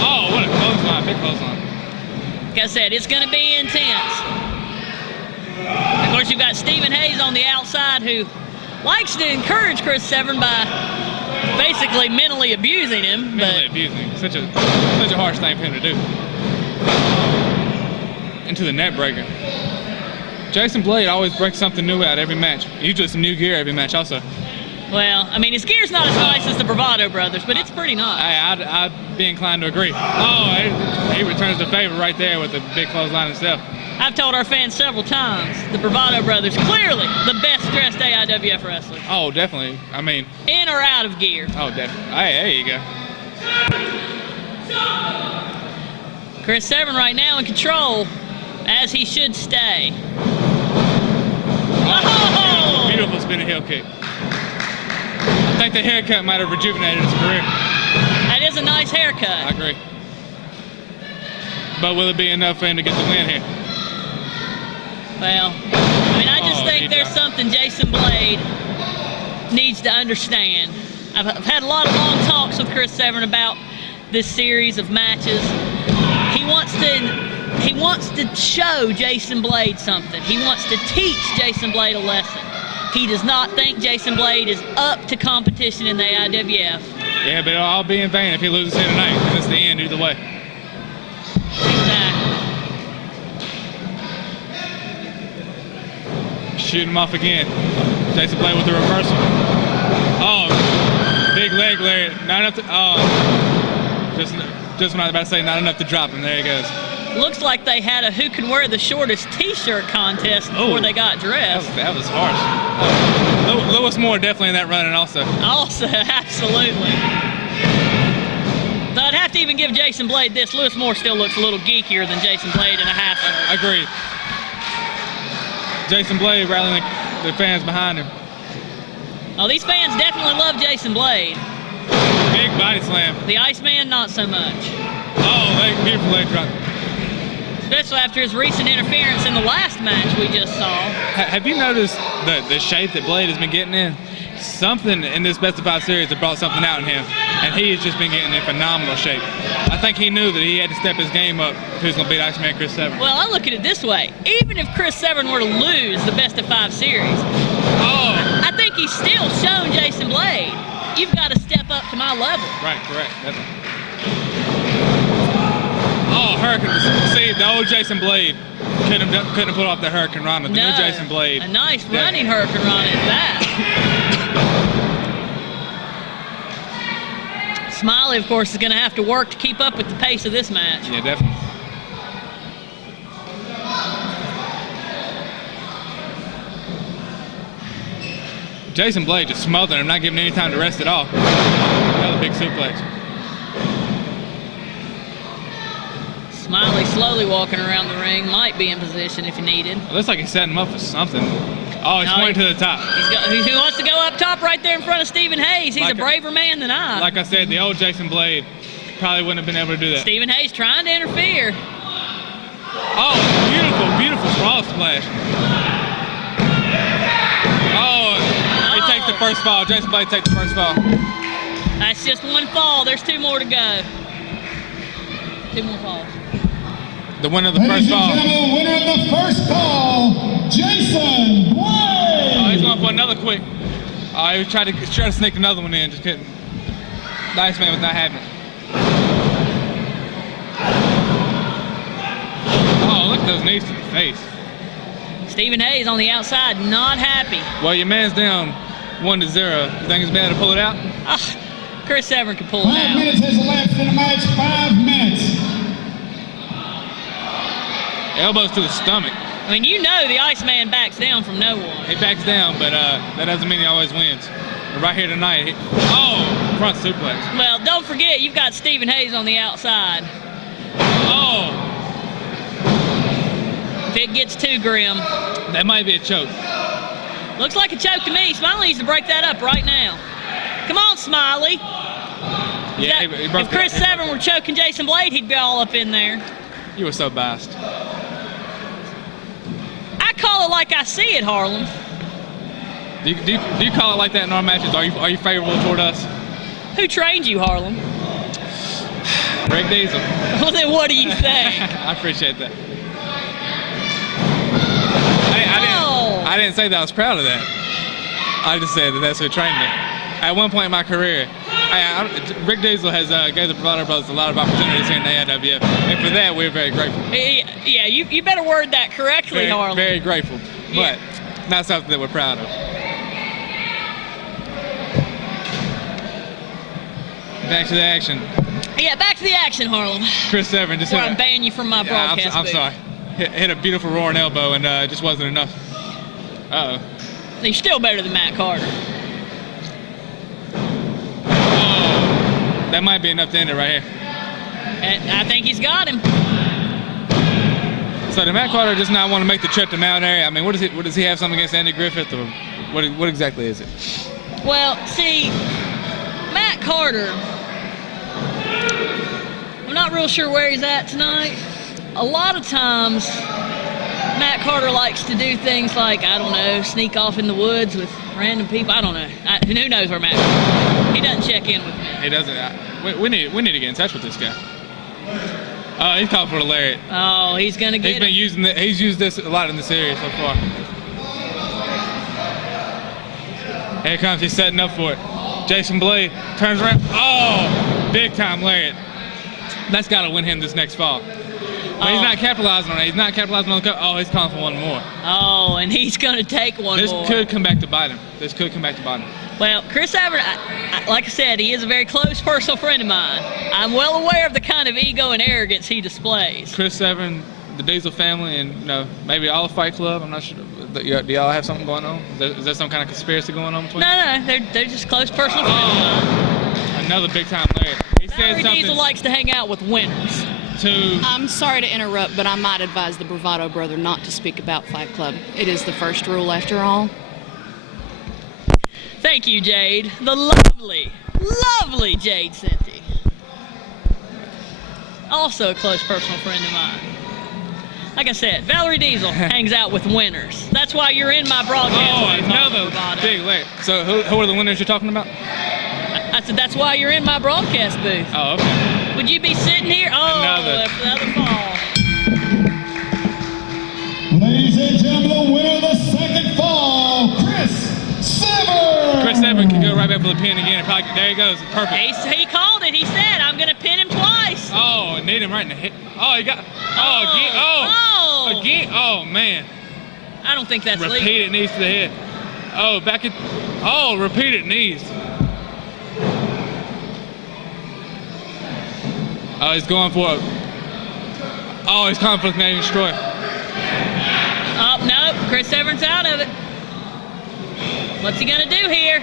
Oh, what a clothesline. Big clothesline. Like I said, it's going to be intense. Of course, you've got Stephen Hayes on the outside who likes to encourage Chris Severn by basically mentally abusing him. Mentally abusing. Such a harsh thing for him to do. Into the net breaker. Jason Blade always breaks something new out every match. Usually some new gear every match also. Well, I mean, his gear's not as nice as the Bravado Brothers, but it's pretty nice. I'd be inclined to agree. Oh, he returns the favor right there with the big clothesline himself. I've told our fans several times, the Bravado Brothers, clearly the best dressed AIWF wrestlers. Oh, definitely. I mean. In or out of gear. Oh, definitely. Hey, there you go. Chris Severn right now in control, as he should stay. Oh! Beautiful spinning heel kick. I think the haircut might have rejuvenated his career. That is a nice haircut. I agree. But will it be enough for him to get the win here? Well, I mean, I just think there's something Jason Blade needs to understand. I've had a lot of long talks with Chris Severn about this series of matches. He wants to show Jason Blade something. He wants to teach Jason Blade a lesson. He does not think Jason Blade is up to competition in the AIWF. Yeah, but it'll all be in vain if he loses here tonight, because it's the end either way. Exactly. Shooting him off again. Jason Blade with the reversal. Oh, big leg lariat. Not enough to, just when I was about to say not enough to drop him. There he goes. Looks like they had a who can wear the shortest t-shirt contest before they got dressed. That was harsh. Lewis Moore definitely in that running also. Also, absolutely. But I'd have to even give Jason Blade this. Lewis Moore still looks a little geekier than Jason Blade in a half. Agreed. Jason Blade rallying the fans behind him. Oh, these fans definitely love Jason Blade. Big body slam. The Iceman, not so much. Oh, beautiful leg drop. Especially after his recent interference in the last match we just saw. Have you noticed the shape that Blade has been getting in? Something in this Best of 5 series that brought something out in him, and he has just been getting in phenomenal shape. I think he knew that he had to step his game up if he was going to beat Iceman Chris Severn. Well, I look at it this way. Even if Chris Severn were to lose the Best of 5 series, I think he's still shown Jason Blade, you've got to step up to my level. Right, correct. Definitely. Oh, Hurricane. See, the old Jason Blade couldn't pull off the Hurricane Rana. The new Jason Blade. A nice running Hurricane Rana at that. Smiley, of course, is going to have to work to keep up with the pace of this match. Yeah, definitely. Jason Blade just smothering him, not giving him any time to rest at all. Another big suplex. Smiley slowly walking around the ring, might be in position if he needed. It looks like he's setting him up for something. Oh, he's pointing to the top. He wants to go up top right there in front of Stephen Hayes. He's a braver man than I. Like I said, the old Jason Blade probably wouldn't have been able to do that. Stephen Hayes trying to interfere. Oh, beautiful frog splash. Oh, he takes the first fall. Jason Blade takes the first fall. That's just one fall. There's 2 more to go. 2 more falls. The winner of the first fall. Ladies and gentlemen, winner of the first fall, Jason Blade. Oh, he's going for another quick. Oh, he was trying to sneak another one in. Just couldn't. The Iceman was not having it. Oh, look at those knees to the face. Stephen Hayes on the outside, not happy. Well, your man's down 1-0. You think he's been able to pull it out? Chris Severn can pull it 5 out. minutes has elapsed in the match. 5 minutes. Elbows to the stomach. I mean, you know the Iceman backs down from no one. He backs down, but that doesn't mean he always wins. But right here tonight, front suplex. Well, don't forget, you've got Stephen Hayes on the outside. Oh, If it gets too grim. that might be a choke. Looks like a choke to me. Smiley needs to break that up right now. Come on, Smiley. Yeah, he broke If Chris that. Severn were choking Jason Blade, he'd be all up in there. You were so biased. I call it like I see it, Harlem. Do you call it like that in our matches? Are you favorable toward us? Who trained you, Harlem? Rick Diesel. Well, then what do you think? I appreciate that. I didn't say that I was proud of that. I just said that that's who trained me. At one point in my career, Rick Diesel has gave the Bravado Brothers a lot of opportunities here in the AIWF, and for that we're very grateful. Yeah, you better word that correctly, Harlem. Very grateful, but not something that we're proud of. Back to the action. Yeah, back to the action, Harlem. Chris Severn just Before I ban you from my broadcast I'm booth. sorry. Hit a beautiful roaring elbow and it just wasn't enough. Uh-oh. He's still better than Matt Carter. Oh, that might be enough to end it right here. And I think he's got him. So did Matt Carter just not want to make the trip to Mount Airy? I mean, what does he have something against Andy Griffith, or what exactly is it? Well, see, Matt Carter, I'm not real sure where he's at tonight. A lot of times, Matt Carter likes to do things like, I don't know, sneak off in the woods with random people. I don't know. Who knows where Matt Carter is? He doesn't check in with me. He doesn't. We need to get in touch with this guy. He's called for the lariat. Oh, he's gonna get it. He's used this a lot in the series so far. Here it comes. He's setting up for it. Jason Blade turns around. Oh, big time lariat. That's got to win him this next fall. But he's not capitalizing on it. He's not capitalizing on the cut. Oh, he's calling for one more. Oh, and he's going to take one more. This could come back to bite him. Well, Chris Severn, like I said, he is a very close personal friend of mine. I'm well aware of the kind of ego and arrogance he displays. Chris Severn, the Diesel family, and maybe all of Fight Club. I'm not sure. Do y'all have something going on? Is there some kind of conspiracy going on between? No, they're just close personal friends of mine. Another big time player. He said something. Diesel likes to hang out with winners. I'm sorry to interrupt, but I might advise the Bravado brother not to speak about Fight Club. It is the first rule after all. Thank you, Jade. The lovely, lovely Jade Cinty. Also a close personal friend of mine. Like I said, Valerie Diesel hangs out with winners. That's why you're in my broadcast. Oh, another big layer. So who are the winners you're talking about? I said, that's why you're in my broadcast booth. Oh, okay. Would you be sitting here? Oh, Another fall. Ladies and gentlemen, the winner of the second fall, Chris Severn. Chris Severn can go right back for the pin again. There he goes. Perfect. He called it. He said, I'm going to pin him twice. Oh, and need him right in the hit. Oh, he got. Again. Oh, man. I don't think that's legal. Repeated knees to the head. Oh, back at. Oh, repeated knees. Oh, he's going for it. Oh, he's calling for the Canadian Destroyer. Oh, no. Chris Severn's out of it. What's he going to do here?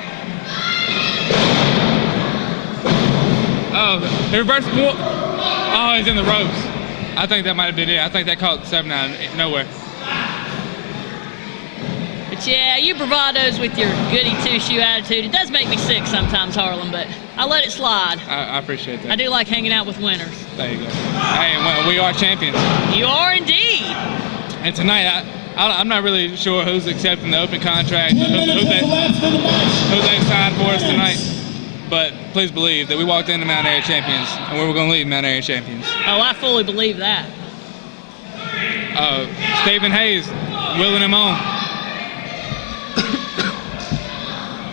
Oh, the reverse. Oh, he's in the ropes. I think that might have been it. I think that caught Severn out of nowhere. But yeah, you bravados with your goody two-shoe attitude. It does make me sick sometimes, Harlan, but I let it slide. I appreciate that. I do like hanging out with winners. There you go. Hey, well, we are champions. You are indeed. And tonight, I'm not really sure who's accepting the open contract, who they signed for us tonight. But please believe that we walked into Mount Airy champions, and we were going to leave Mount Airy champions. Oh, I fully believe that. Stephen Hayes willing him on.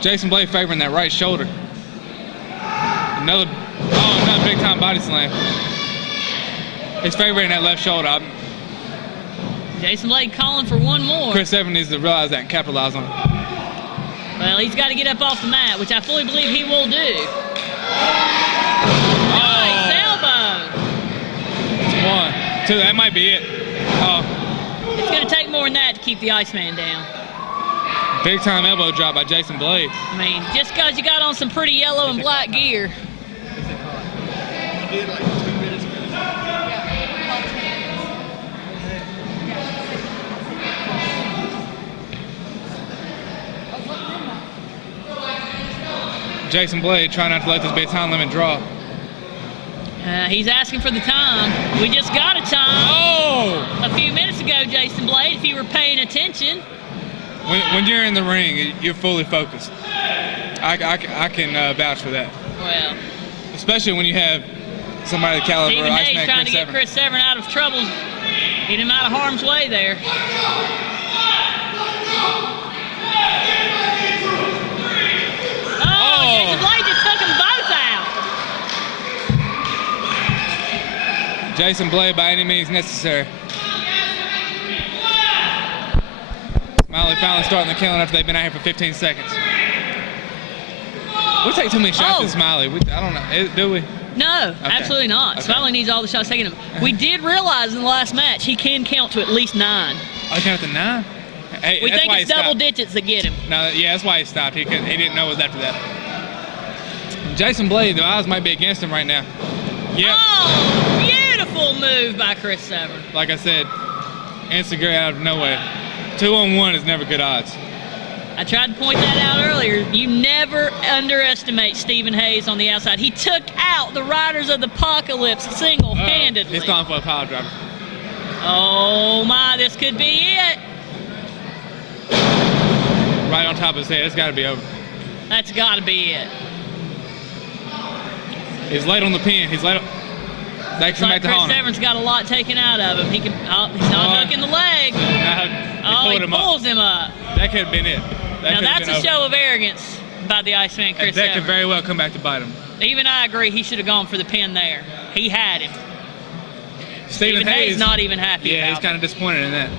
Jason Blade favoring that right shoulder. Another big time body slam. He's favoring that left shoulder. Jason Blade calling for one more. Chris Evans needs to realize that and capitalize on it. Well, he's got to get up off the mat, which I fully believe he will do. Nice elbow. It's 1, 2, that might be it. It's going to take more than that to keep the Iceman down. Big time elbow drop by Jason Blade. I mean, just because you got on some pretty yellow and black gear. Jason Blade trying not to let this be a time limit draw. He's asking for the time. We just got a time a few minutes ago, Jason Blade, if you were paying attention. When you're in the ring, you're fully focused. I can vouch for that. Well, especially when you have somebody the caliber of Stephen Iceman Hayes trying to get Chris Severn out of trouble, get him out of harm's way there. Jason Blade just took them both out. Jason Blade by any means necessary. Smiley finally starting the killing after they've been out here for 15 seconds. We take too many shots at Smiley. I don't know. Do we? No, absolutely not. Okay. Smiley needs all the shots taken him. We did realize in the last match he can count to at least 9. Oh, he counted to 9? Hey, we think it's double digits that get him. No, yeah, that's why he stopped. He didn't know it was after that. Jason Blade, the odds might be against him right now. Yep. Oh, beautiful move by Chris Severn. Like I said, insecure out of nowhere. 2-on-1 is never good odds. I tried to point that out earlier. You never underestimate Stephen Hayes on the outside. He took out the Riders of the Apocalypse single-handedly. He's calling for a pile driver. Oh my, this could be it. Right on top of his head. It's got to be over. That's got to be it. He's late on the pin. He's late. Thanks for Chris Severn's got a lot taken out of him. He's not hooking the leg. He pulls him up. That could have been it. Now that's a show of arrogance by the Iceman, Chris Severn. That could very well come back to bite him. Even I agree he should have gone for the pin there. He had him. Stephen Hayes not even happy Yeah, about he's kind of disappointed in that.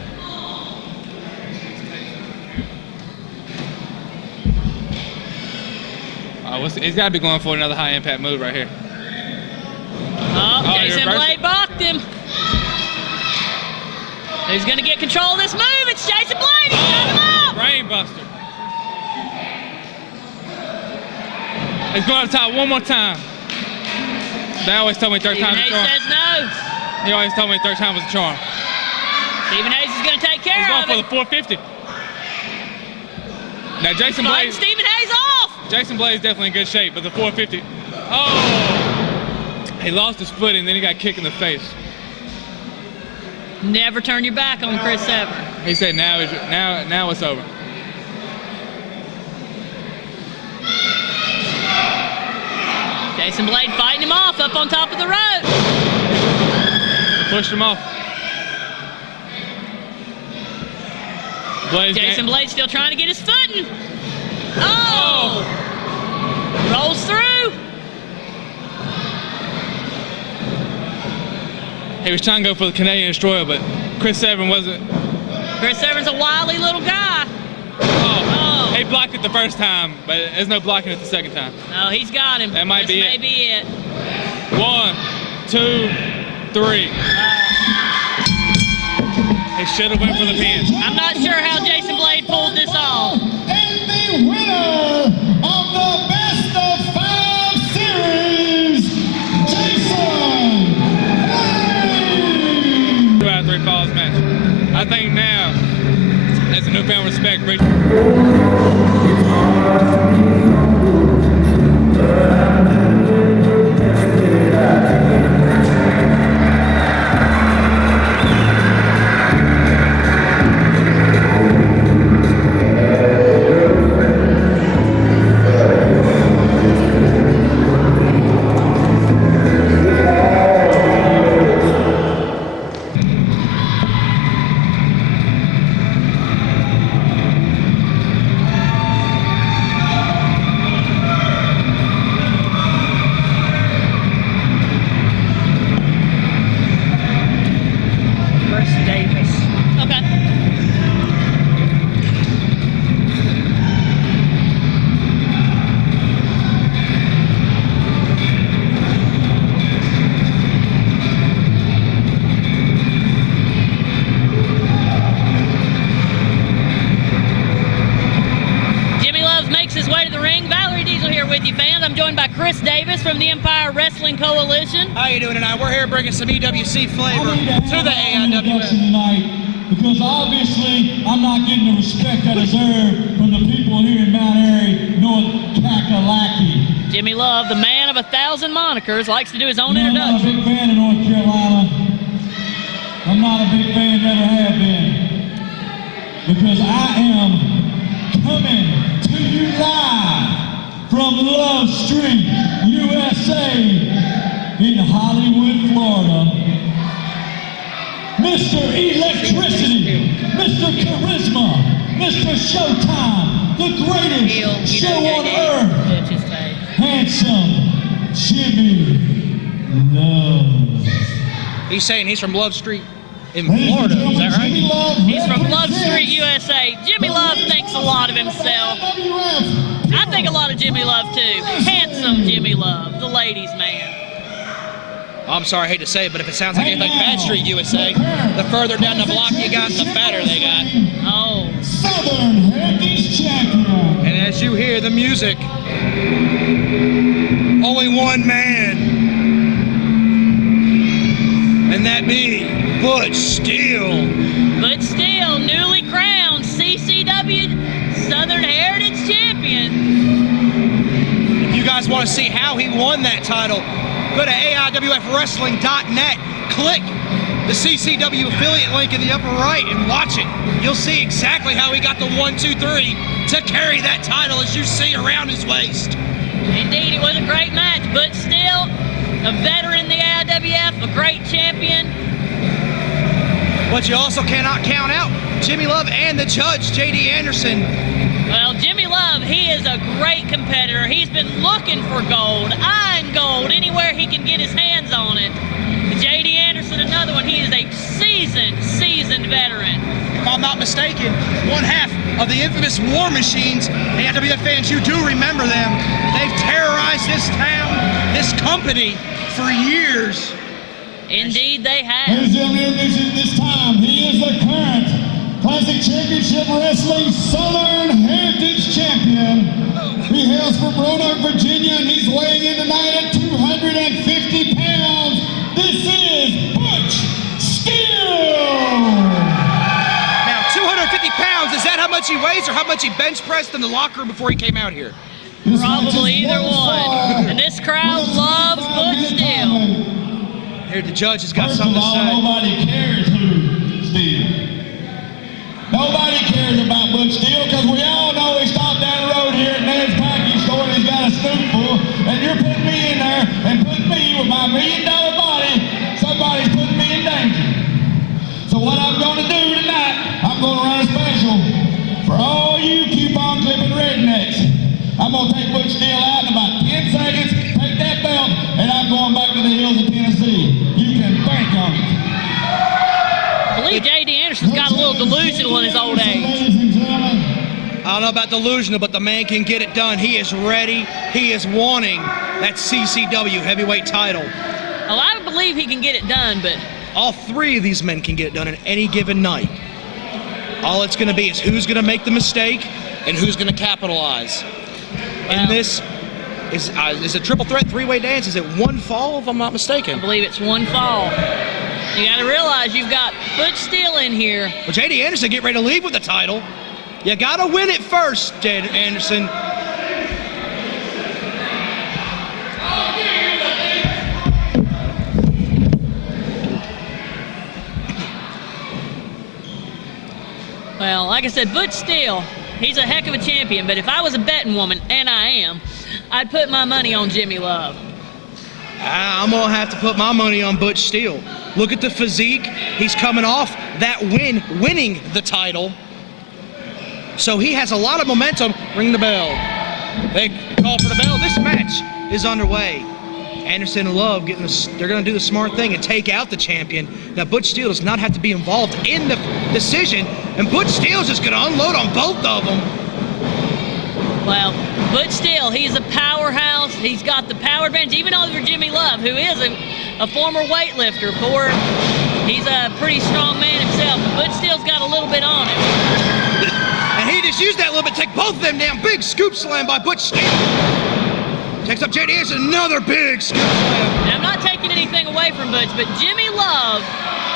He's got to be going for another high-impact move right here. Jason Blade balked him. Who's going to get control of this move? It's Jason Blade. He's got him up. Brainbuster. He's going to the top one more time. They always told me third time's a charm. Stephen Hayes says no. He always told me third time was a charm. Stephen Hayes is going to take care of it. He's going for the 450. Now Jason Blade. Stephen Hayes off. Jason Blade's definitely in good shape, but the 450. Oh! He lost his footing, and then he got kicked in the face. Never turn your back on Chris Severn. He said now it's over. Jason Blade fighting him off up on top of the rope. Pushed him off. Jason Blade still trying to get his footing. Oh! Rolls through. He was trying to go for the Canadian Destroyer, but Chris Severn wasn't. Chris Severn's a wily little guy. He blocked it the first time, but there's no blocking it the second time. No, he's got him. That might be it. This may be it. 1, 2, 3. He should have went for the pin. I'm not sure how Jason Blade pulled this off. And the winner of the Best of 5 series, Jason Blade. 2 out of 3 falls match. I think now there's a newfound no respect, Bridge. From the Empire Wrestling Coalition. How you doing tonight? We're here bringing some EWC flavor to the AIWF. Tonight because obviously I'm not getting the respect I deserve from the people here in Mount Airy, North Kakalaki. Jimmy Love, the man of 1,000 monikers, likes to do his own introduction. I'm not a big fan of North Carolina. I'm not a big fan, never have been. Because I am coming to you live from Love Street, USA, in Hollywood, Florida. Mr. Electricity, Mr. Charisma, Mr. Showtime, the greatest show on earth. Handsome Jimmy Love. He's saying he's from Love Street in Florida, is that right? He's from Love Street, USA. Jimmy Love thinks a lot of himself. I think a lot of Jimmy Love, too. Handsome Jimmy Love, the ladies' man. I'm sorry, I hate to say it, but if it sounds like anything like Bad Street USA, the further down the block you got, the fatter they got. Oh. Southern Heritage Champion. And as you hear the music, only one man, and that be Butch Steele. Butch Steele, newly crowned CCW Southern Heritage Champion. If you guys want to see how he won that title, go to AIWFWrestling.net, click the CCW affiliate link in the upper right and watch it. You'll see exactly how he got the 1, 2, 3 to carry that title as you see around his waist. Indeed, it was a great match. Butch Steele, a veteran in the AIWF, a great champion. But you also cannot count out Jimmy Love and the judge, J.D. Anderson. Well, Jimmy Love, he is a great competitor. He's been looking for gold, eyeing gold, anywhere he can get his hands on it. J.D. Anderson, another one, he is a seasoned veteran. If I'm not mistaken, one half of the infamous War Machines. AIWF fans, you do remember them. They've terrorized this town, this company, for years. Indeed, they have. Ladies and gentlemen, this time, he is the current Classic Championship Wrestling Southern Heritage Champion. He hails from Roanoke, Virginia, and he's weighing in tonight at 250 pounds. This is Butch Steele. Now, 250 pounds, is that how much he weighs or how much he bench pressed in the locker room before he came out here? Probably either one. And this crowd loves Butch Steele. Here, the judge has got First something of all, to say. nobody cares who Steele. Nobody cares about Butch Steele because we all know he stopped down the road here at Ned's Package Store and he's got a snoot full. And you're putting me in there and putting me with my $1 million body. Somebody's putting me in danger. So what I'm going to do tonight, I'm going to run a special for all you coupon clipping rednecks. I'm going to take Butch Steele out in about 10 seconds, take that belt, and I'm going back to the hills of Tennessee. You can bank on it. I believe J.D. Anderson's got a little delusional in his old age. I don't know about delusional, but the man can get it done. He is ready. He is wanting that CCW heavyweight title. Well, I believe he can get it done, but... All three of these men can get it done in any given night. All it's going to be is who's going to make the mistake and who's going to capitalize. And this is a triple threat three-way dance. Is it one fall, if I'm not mistaken? I believe it's one fall. You got to realize you've got Butch Steele in here. Well, J.D. Anderson get ready to leave with the title. You gotta win it first, Jade Anderson. Well, like I said, Butch Steele, he's a heck of a champion, but if I was a betting woman, and I am, I'd put my money on Jimmy Love. I'm going to have to put my money on Butch Steele. Look at the physique. He's coming off that win, winning the title. So he has a lot of momentum. Ring the bell. They call for the bell. This match is underway. Anderson and Love they're going to do the smart thing and take out the champion. Now, Butch Steele does not have to be involved in the decision, and Butch Steele's just going to unload on both of them. Well, Butch Steele, he's a powerhouse. He's got the power advantage, even over Jimmy Love, who is a former weightlifter. He's a pretty strong man himself. Butch Steele's got a little bit on him. And he just used that little bit, take both of them down. Big scoop slam by Butch Steele. Takes up J.D. Anderson, another big scoop slam. And I'm not taking anything away from Butch, but Jimmy Love,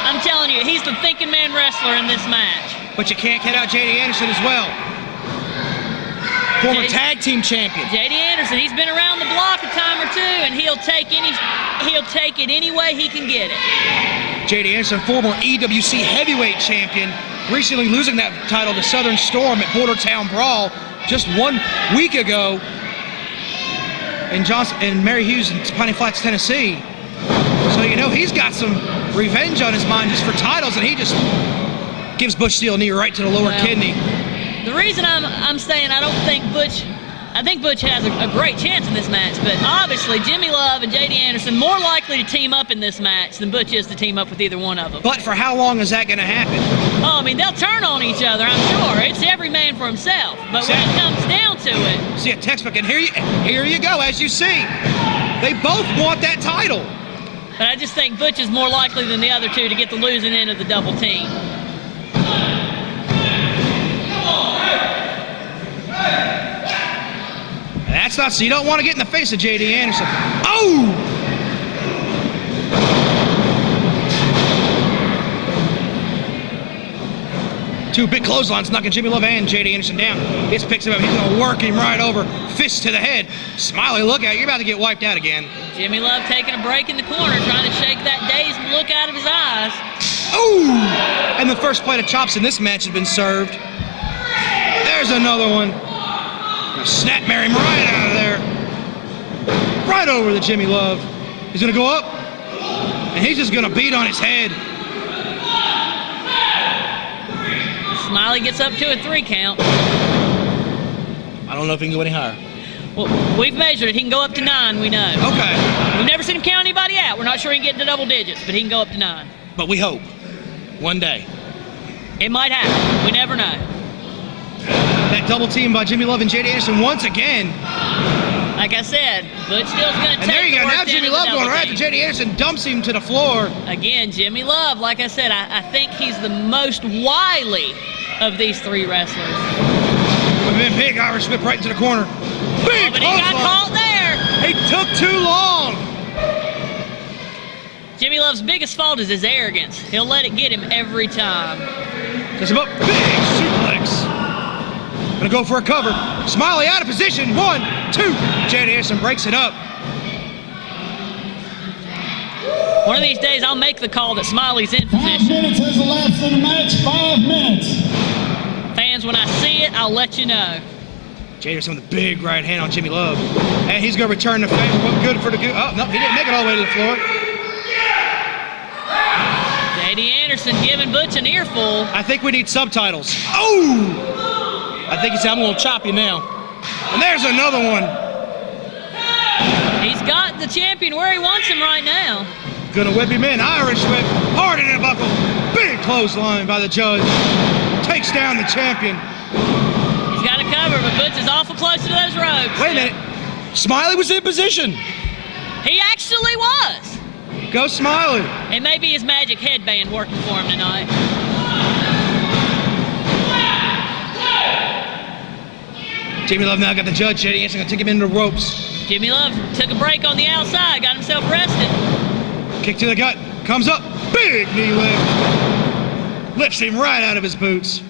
I'm telling you, he's the thinking man wrestler in this match. But you can't cut out J.D. Anderson as well. Former tag team champion. J.D. Anderson, he's been around the block a time or two, and he'll take it any way he can get it. J.D. Anderson, former EWC heavyweight champion, recently losing that title to Southern Storm at Bordertown Brawl just 1 week ago in Mary Hughes in Piney Flats, Tennessee. So you know he's got some revenge on his mind just for titles, and he just gives Butch Steele a knee right to the lower kidney. The reason I'm saying I don't think Butch, I think Butch has a great chance in this match, but obviously Jimmy Love and J.D. Anderson more likely to team up in this match than Butch is to team up with either one of them. But for how long is that going to happen? Oh, I mean, they'll turn on each other, I'm sure. It's every man for himself. But when it comes down to it... See a textbook, and here you go, as you see. They both want that title. But I just think Butch is more likely than the other two to get the losing end of the double team. That's not, so you don't want to get in the face of J.D. Anderson. Oh! Two big clotheslines knocking Jimmy Love and J.D. Anderson down. This picks him up. He's going to work him right over. Fist to the head. Smiley, look out. You're about to get wiped out again. Jimmy Love taking a break in the corner, trying to shake that dazed look out of his eyes. Oh! And the first plate of chops in this match has been served. There's another one. Snap Mary right out of there. Right over to Jimmy Love. He's going to go up, and he's just going to beat on his head. Smiley gets up to a 3 count. I don't know if he can go any higher. Well, we've measured it. He can go up to 9, we know. Okay. We've never seen him count anybody out. We're not sure he can get into double digits, but he can go up to 9. But we hope. One day. It might happen. We never know. That double team by Jimmy Love and J.D. Anderson once again. Like I said, Butch Steele's going to take And there you go. Now Jimmy Love going right team. after J.D. Anderson, dumps him to the floor. Again, Jimmy Love, like I said, I think he's the most wily of these 3 wrestlers. With a big Irish whip right into the corner. Big but he got caught there. He took too long. Jimmy Love's biggest fault is his arrogance. He'll let it get him every time. Just about big suplex. Gonna go for a cover. Smiley out of position. 1, 2. J.D. Anderson breaks it up. One of these days, I'll make the call that Smiley's in 5 position. minutes has elapsed in the match. 5 minutes. Fans, when I see it, I'll let you know. J.D. Anderson with a big right hand on Jimmy Love. And he's gonna return the favor. What good for the good? Oh, no, he didn't make it all the way to the floor. J.D. Anderson giving Butch an earful. I think we need subtitles. Oh! I think he said, I'm going to chop you now. And there's another one. He's got the champion where he wants him right now. Gonna whip him in. Irish whip. Hard in the buckle. Big clothesline by the judge. Takes down the champion. He's got a cover, but Butch is awful close to those ropes. Wait a minute. Smiley was in position. He actually was. Go Smiley. It may be his magic headband working for him tonight. Jimmy Love now got the judge. J.D. Anderson gonna take him into the ropes. Jimmy Love took a break on the outside, got himself rested. Kick to the gut. Comes up. Big knee lift. Lifts him right out of his boots.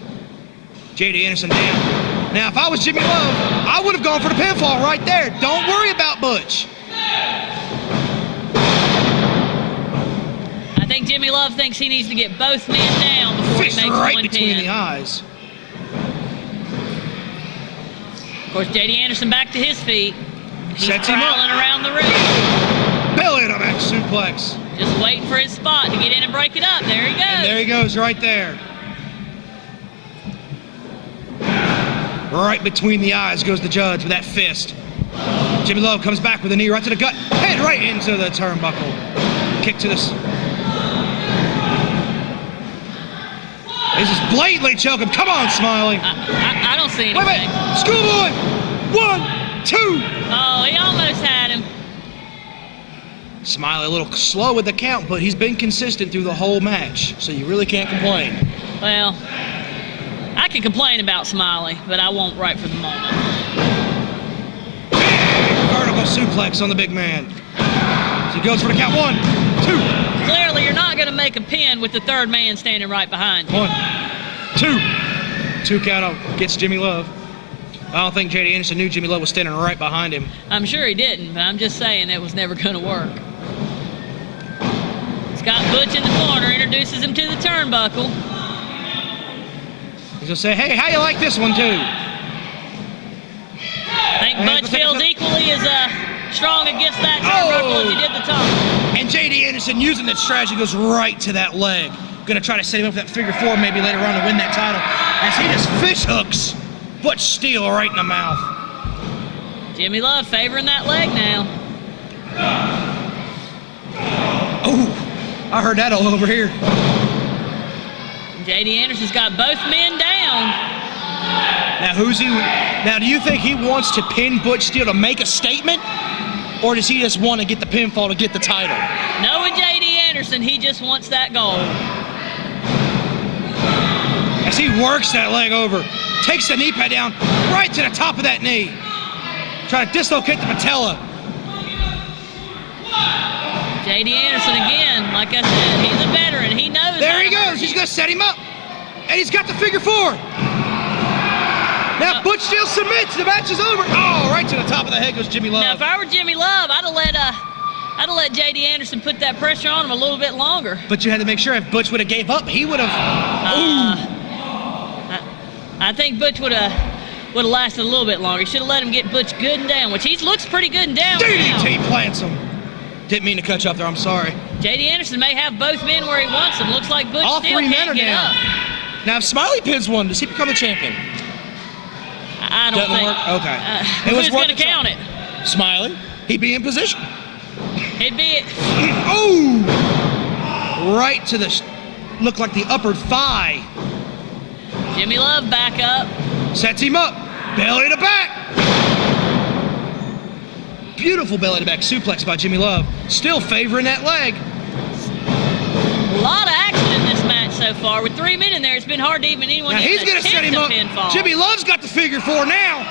J.D. Anderson down. Now, if I was Jimmy Love, I would have gone for the pinfall right there. Don't worry about Butch. I think Jimmy Love thinks he needs to get both men down before Fist he makes right one between pin. the eyes. Of course, J.D. Anderson back to his feet. He's Sets him up. prowling around the ring. Belly to back suplex. Just waiting for his spot to get in and break it up. There he goes. And there he goes right there. Right between the eyes goes the judge with that fist. Jimmy Love comes back with a knee right to the gut. Head right into the turnbuckle. Kick to this. This is blatantly choking. Come on, Smiley. I don't see anything. Wait. Schoolboy. 1, 2. Oh, he almost had him. Smiley a little slow with the count, but he's been consistent through the whole match, so you really can't complain. Well, I can complain about Smiley, but I won't right for the moment. Vertical suplex on the big man. So he goes for the count. 1, 2. Clearly, you're not going to make a pin with the third man standing right behind you. 1, 2. 2 count out gets Jimmy Love. I don't think J.D. Anderson knew Jimmy Love was standing right behind him. I'm sure he didn't, but I'm just saying it was never going to work. Scott Butch in the corner introduces him to the turnbuckle. He's going to say, hey, how you like this one, too? I think Butch feels equally as strong against that turnbuckle as he did the top. And J.D. Anderson using that strategy goes right to that leg. Going to try to set him up for that figure 4 maybe later on to win that title. As he just fish hooks Butch Steele right in the mouth. Jimmy Love favoring that leg now. Oh, I heard that all over here. J.D. Anderson's got both men down. Now, Now, do you think he wants to pin Butch Steele to make a statement? Or does he just want to get the pinfall to get the title? Knowing J.D. Anderson, he just wants that goal. As he works that leg over, takes the knee pad down right to the top of that knee. Trying to dislocate the patella. J.D. Anderson again, like I said, he's a veteran. He knows. There he goes. He's going to set him up. And he's got the figure 4. Now Butch Steele submits. The match is over. Oh, right to the top of the head goes Jimmy Love. Now, if I were Jimmy Love, I'd have let J.D. Anderson put that pressure on him a little bit longer. But you had to make sure if Butch would have gave up, he would have. I think Butch would have lasted a little bit longer. He should have let him get Butch good and down, which he looks pretty good and down DDT now. plants him. Didn't mean to cut you off there. I'm sorry. J.D. Anderson may have both men where he wants them. Looks like Butch All still 3 men can't are get down. up. Now, if Smiley pins one, does he become the champion? I don't think. Work? Okay. Who's going to count it? Smiley. He'd be in position. It'd be. Oh! Right to the, look like the upper thigh. Jimmy Love back up. Sets him up. Belly to back. Beautiful belly to back suplex by Jimmy Love. Still favoring that leg. A lot of action in this match so far. With 3 men in there, it's been hard to even anyone Now he's going to set him up. pinfall. Jimmy Love's got the figure 4 now.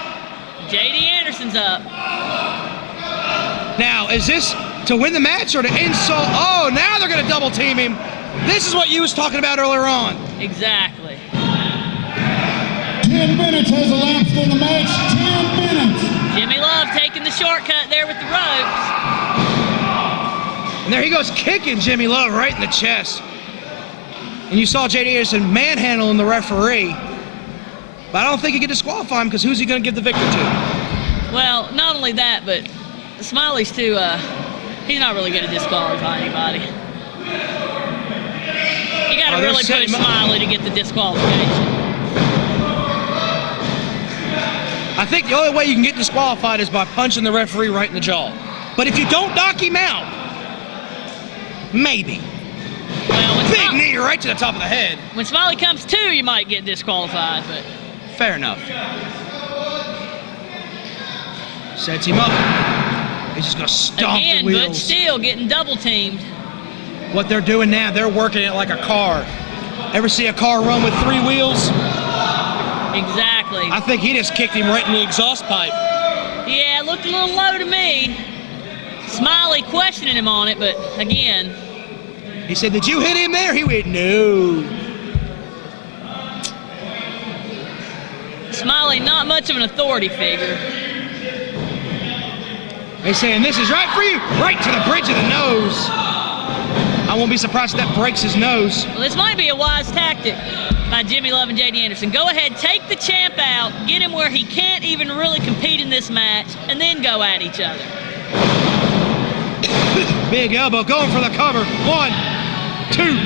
J.D. Anderson's up. Now, is this to win the match or to insult? Oh, now they're going to double team him. This is what you was talking about earlier on. Exactly. 10 minutes has elapsed in the match. 10 minutes. Jimmy Love taking the shortcut there with the ropes. And there he goes, kicking Jimmy Love right in the chest. And you saw J.D. Anderson manhandling the referee. But I don't think he can disqualify him because who's he going to give the victory to? Well, not only that, but Smiley's too, he's not really going to disqualify anybody. You got to really push Smiley to get the disqualification. I think the only way you can get disqualified is by punching the referee right in the jaw. But if you don't knock him out, maybe. Well, big knee right to the top of the head. When Smiley comes to, you might get disqualified, but fair enough. Sets him up. He's just gonna stomp again, the wheels. Butch Steele getting double teamed. What they're doing now, they're working it like a car. Ever see a car run with 3 wheels? Exactly. I think he just kicked him right in the exhaust pipe. Yeah, it looked a little low to me. Smiley questioning him on it, but again. He said, did you hit him there? He went, no. Smiley, not much of an authority figure. They saying this is right for you, right to the bridge of the nose. I won't be surprised if that breaks his nose. Well, this might be a wise tactic by Jimmy Love and JD Anderson. Go ahead, take the champ out, get him where he can't even really compete in this match, and then go at each other. Big elbow going for the cover. 1, 2.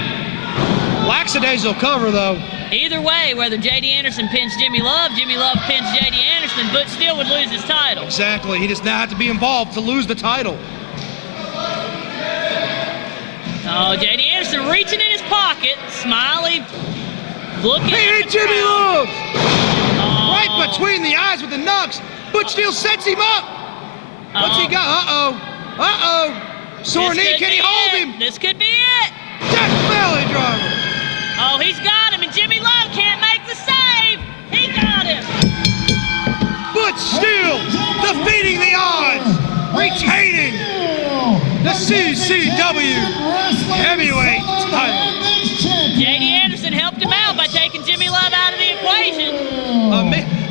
Lackadaisical cover though. Either way, whether JD Anderson pins Jimmy Love pins JD Anderson, but still would lose his title. Exactly. He does not have to be involved to lose the title. Oh, JD Anderson reaching in his pocket. Smiley looking Hey, at hey, the Jimmy crowd. Love! Oh. Right between the eyes with the knucks. Butch Steel sets him up. What's he got? Uh-oh. Sore knee. Can he hold him? This could be it. Death belly driver. Oh, he's got him, and Jimmy Love can't make the save. He got him. Butch Steel defeating the odds, retaining the CCW heavyweight title. JD Anderson helped him out by taking Jimmy Love out of the equation.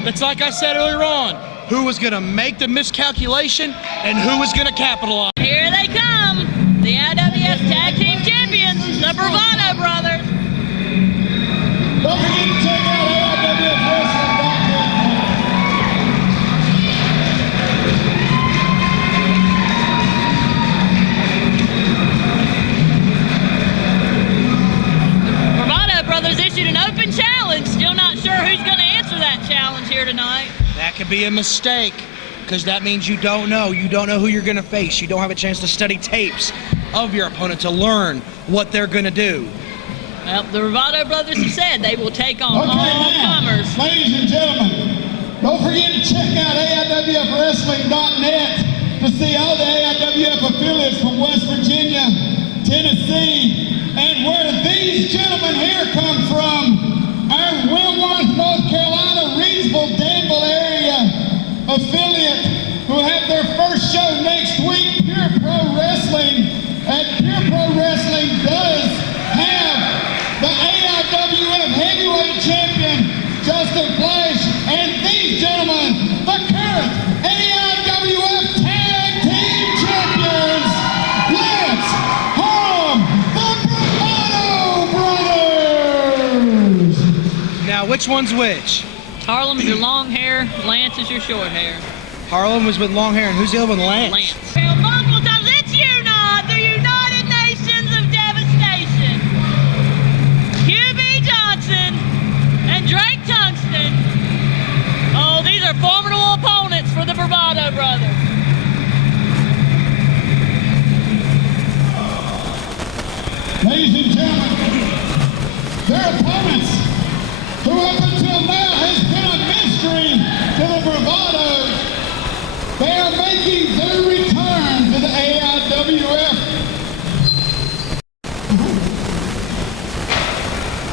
That's like I said earlier on. Who was going to make the miscalculation and who was going to capitalize? Here they come, the AIWF Tag Team Champions, the Bravado Brothers. Don't forget to check out AIWF Bravado Brothers issued an open challenge. Still not sure who's going to answer that challenge here tonight. That could be a mistake because that means you don't know. You don't know who you're going to face. You don't have a chance to study tapes of your opponent to learn what they're going to do. Well, the Bravado Brothers have said they will take on all comers. Ladies and gentlemen, don't forget to check out AIWFWrestling.net to see all the AIWF affiliates from West Virginia, Tennessee, and where these gentlemen here come from. Our Wilmarth, North Carolina, Reedsville, Danville area affiliate who have their first show next week, Pure Pro Wrestling. And Pure Pro Wrestling does have the AIWF Heavyweight Champion, Justin Flash, and these gentlemen, the current AIWF Tag Team Champions. Let's home the Bravado Brothers! Now, which one's which? Harlem's your long hair, Lance is your short hair. Harlem was with long hair, and who's the other one? Lance. Well, multiple times, it's UNOD, the United Nations of Devastation. QB Johnson and Drake Tungsten. Oh, these are formidable opponents for the Bravado Brothers. Ladies and gentlemen, their opponents, who up until now has been a mystery to the Bravados, they are making their return to the AIWF.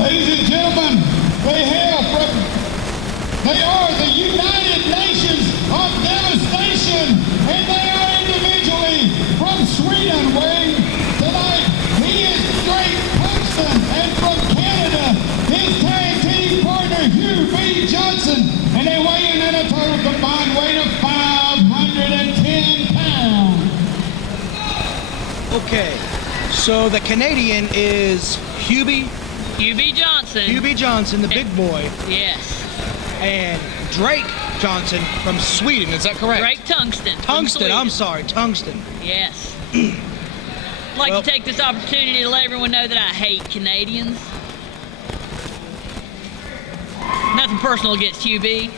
Ladies and gentlemen, they are the United Nations of Devastation, and they are individually from Sweden, weighing tonight. He is Drake Tungsten, and from Canada, his tag team partner Hugh B. Johnson, and they weigh in at a total combined weight of 510 pounds. Okay, so the Canadian is QB Johnson. QB Johnson, the big boy. Yes. And Drake Johnson from Sweden, is that correct? Drake Tungsten. Tungsten, I'm sorry, Tungsten. Yes. I'd like to take this opportunity to let everyone know that I hate Canadians. Nothing personal against QB.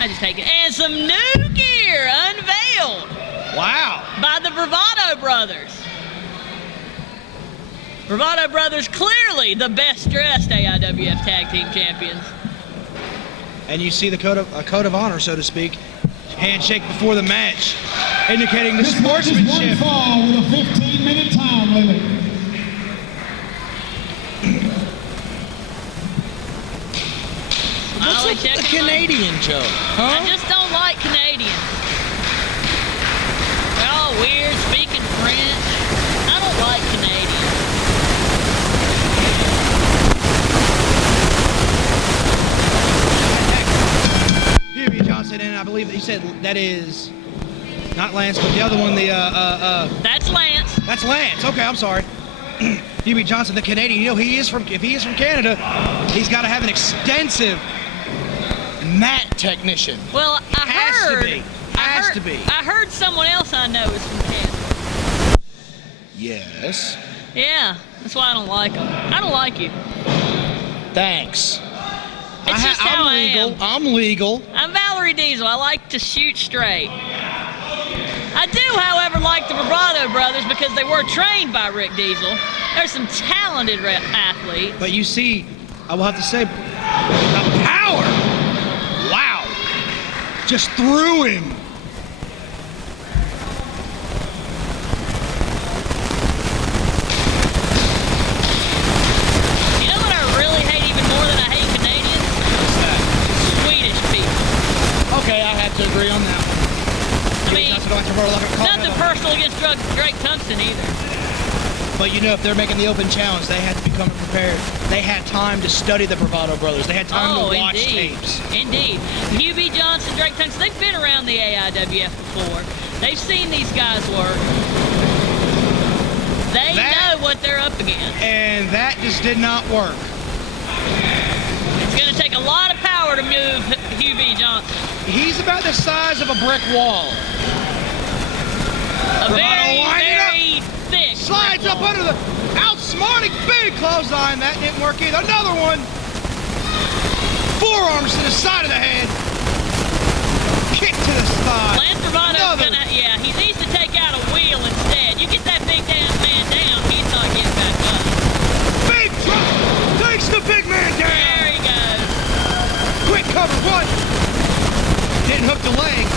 I just take it. And some new gear unveiled. Wow. By the Bravado Brothers. Bravado Brothers, clearly the best dressed AIWF Tag Team Champions. And you see the code of honor, so to speak. Handshake before the match, indicating the sportsmanship. This match is one fall with a 15-minute time limit. What's up with the Canadian joke? Huh? I just don't like Canadians. They're all weird, speaking French. I don't like Canadians. said that is not Lance, but the other one, That's Lance. That's Lance. Okay, I'm sorry. Hubie Johnson, the Canadian. You know, if he is from Canada, he's got to have an extensive mat technician. Well, I heard someone else I know is from Canada. Yes. Yeah, that's why I don't like him. I don't like you. Thanks. It's just how I am. I'm legal. I'm Valerie Diesel. I like to shoot straight. I do, however, like the Bravado Brothers because they were trained by Rick Diesel. There's some talented athletes. But you see, I will have to say, the power. Wow. Just threw him. You know what I really hate even more than I hate Canadians? What's that? Swedish people. Okay, I have to agree on that one. I mean, nothing personal against Drake Tungsten either. But you know, if they're making the open challenge, they had to become prepared. They had time to study the Bravado Brothers. They had time to watch tapes. Indeed. Hubie Johnson, Drake Tungsten, they've been around the AIWF before. They've seen these guys work. They know what they're up against. And that just did not work. It's going to take a lot of power to move Hubie Johnson. He's about the size of a brick wall. A very thick. Slides up under the outsmarting big clothesline. That didn't work either. Another one. Forearms to the side of the head. Kick to the thigh. Lance Bravado's gonna, he needs to take out a wheel instead. You get that big damn man down, he's not getting back up. Big drop. Takes the big man down. There he goes. Quick cover one. Didn't hook the leg.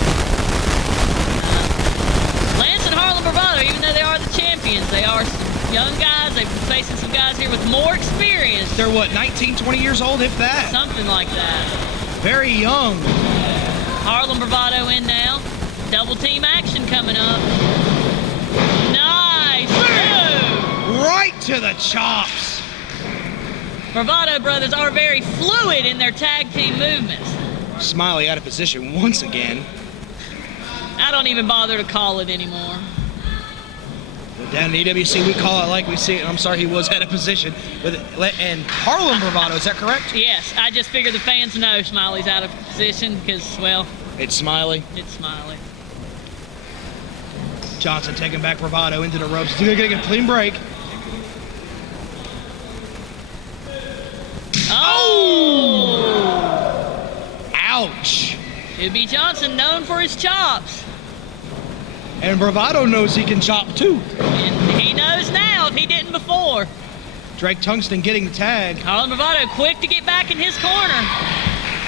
Lance and Harlem Bravado, even though they are the champions, they are some young guys. They've been facing some guys here with more experience. They're what, 19, 20 years old, if that? Something like that. Very young. Harlem Bravado in now. Double team action coming up. Nice move. Right to the chops. Bravado Brothers are very fluid in their tag team movements. Smiley out of position once again. I don't even bother to call it anymore. But down in EWC, we call it like we see it. I'm sorry, he was out of position. And Harlem Bravado, is that correct? Yes, I just figured the fans know Smiley's out of position because, well... It's Smiley. It's Smiley. Johnson taking back Bravado into the ropes. He's going to get a clean break. Oh! Ouch. Hubie Johnson, known for his chops. And Bravado knows he can chop too. And he knows now if he didn't before. Drake Tungsten getting the tag. Harlem Bravado quick to get back in his corner.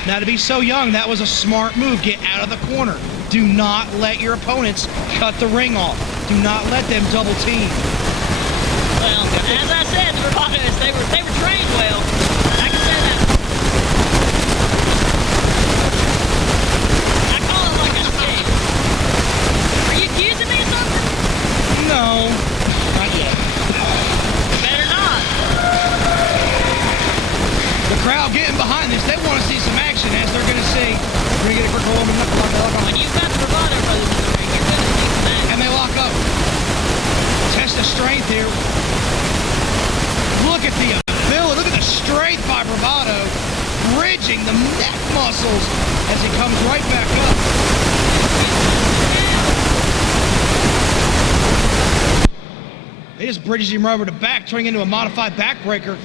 Now to be so young, that was a smart move. Get out of the corner. Do not let your opponents cut the ring off. Do not let them double team. Well, as I said, the Bravados, they were trained well. I can say that. I call it like I see. Are you accusing me of something? No, not yet. Better not. The crowd getting behind this, they want to see some action, as they're going to see. We're going to get a quick roll and lock on. When you've got the Bravado Brothers in the ring, you're going to see some action. And they lock up. Test of strength here. Look at the ability, look at the strength by Bravado, bridging the neck muscles as he comes right back up. He just bridges him over the back, turning into a modified backbreaker.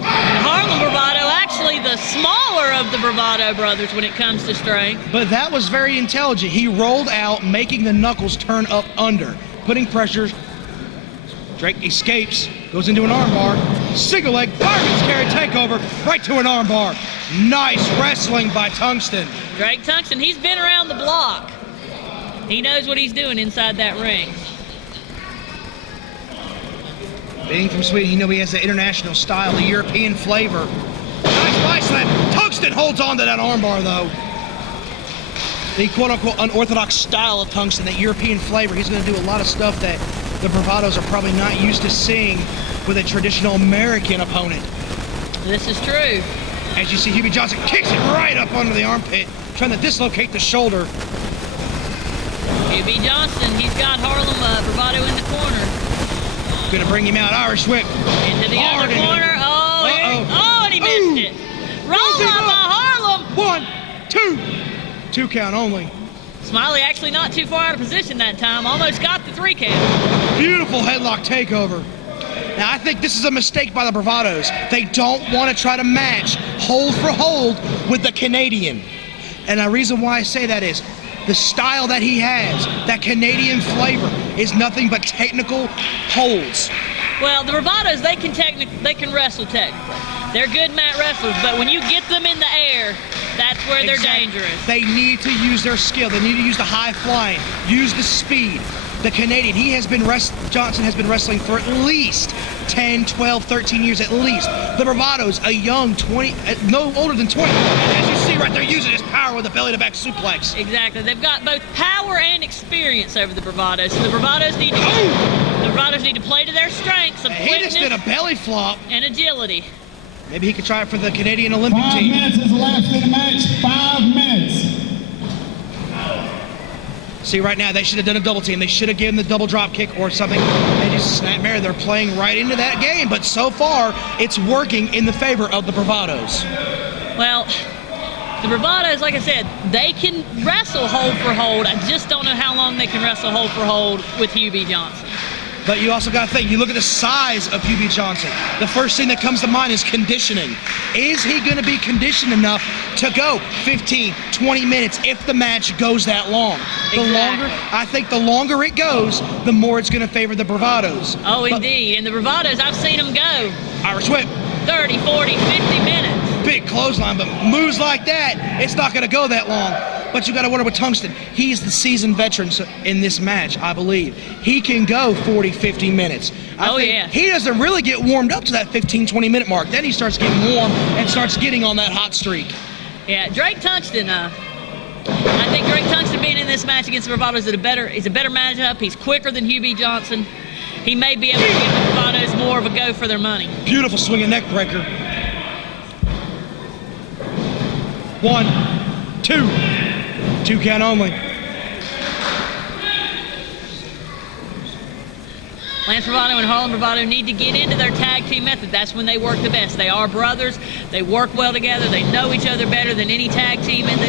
Harlem Bravado, actually the smaller of the Bravado Brothers when it comes to strength. But that was very intelligent. He rolled out, making the knuckles turn up under, putting pressures. Drake escapes, goes into an armbar. Single leg, fireman's carry takeover, right to an armbar. Nice wrestling by Tungsten. Drake Tungsten, he's been around the block. He knows what he's doing inside that ring. Being from Sweden, you know he has the international style, the European flavor. Nice body slam. Tungsten holds on to that armbar, though. The quote-unquote unorthodox style of Tungsten, that European flavor. He's going to do a lot of stuff that the Bravados are probably not used to seeing with a traditional American opponent. This is true. As you see, Hubie Johnson kicks it right up under the armpit, trying to dislocate the shoulder. Hubie Johnson, he's got Harlem Bravado in the corner. Gonna bring him out. Irish whip. Into the Hard other corner. And he missed it. Roll up by Harlem. 1, 2. 2 count only. Smiley actually not too far out of position that time. Almost got the 3 count. Beautiful headlock takeover. Now, I think this is a mistake by the Bravados. They don't want to try to match hold for hold with the Canadian. And the reason why I say that is the style that he has, that Canadian flavor, is nothing but technical holds. Well, the Bravados, they can wrestle technically. They're good mat wrestlers, but when you get them in the air, that's where they're dangerous. They need to use their skill. They need to use the high flying, use the speed. The Canadian, Johnson has been wrestling for at least 10, 12, 13 years at least. The Bravados, a young 20, no older than 20. And as you see right there, using his power with a belly-to-back suplex. Exactly. They've got both power and experience over the Bravados. So the Bravados need to play to their strengths of quickness. He just did a belly flop. And agility. Maybe he could try it for the Canadian Olympic team. 5 minutes is elapsed in the match. 5 minutes. See, right now, they should have done a double team. They should have given the double drop kick or something. They just snap there. They're playing right into that game. But so far, it's working in the favor of the Bravados. Well, the Bravados, like I said, they can wrestle hold for hold. I just don't know how long they can wrestle hold for hold with Hubie Johnson. But you also got to think, you look at the size of Hubie Johnson. The first thing that comes to mind is conditioning. Is he going to be conditioned enough to go 15, 20 minutes if the match goes that long? I think the longer it goes, the more it's going to favor the Bravados. Oh, indeed. And the Bravados, I've seen them go. Irish whip. 30, 40, 50 minutes. Big clothesline, but moves like that, it's not going to go that long. But you got to wonder with Tungsten. He's the seasoned veteran in this match, I believe. He can go 40, 50 minutes. I think he doesn't really get warmed up to that 15, 20 minute mark. Then he starts getting warm and starts getting on that hot streak. Yeah, Drake Tungsten, I think Drake Tungsten being in this match against the Bravados is a better matchup. He's quicker than Hubie Johnson. He may be able to give the Bravados more of a go for their money. Beautiful swinging neck breaker. 1, 2. 2 count only. Lance Bravado and Harlem Bravado need to get into their tag team method. That's when they work the best. They are brothers. They work well together. They know each other better than any tag team in the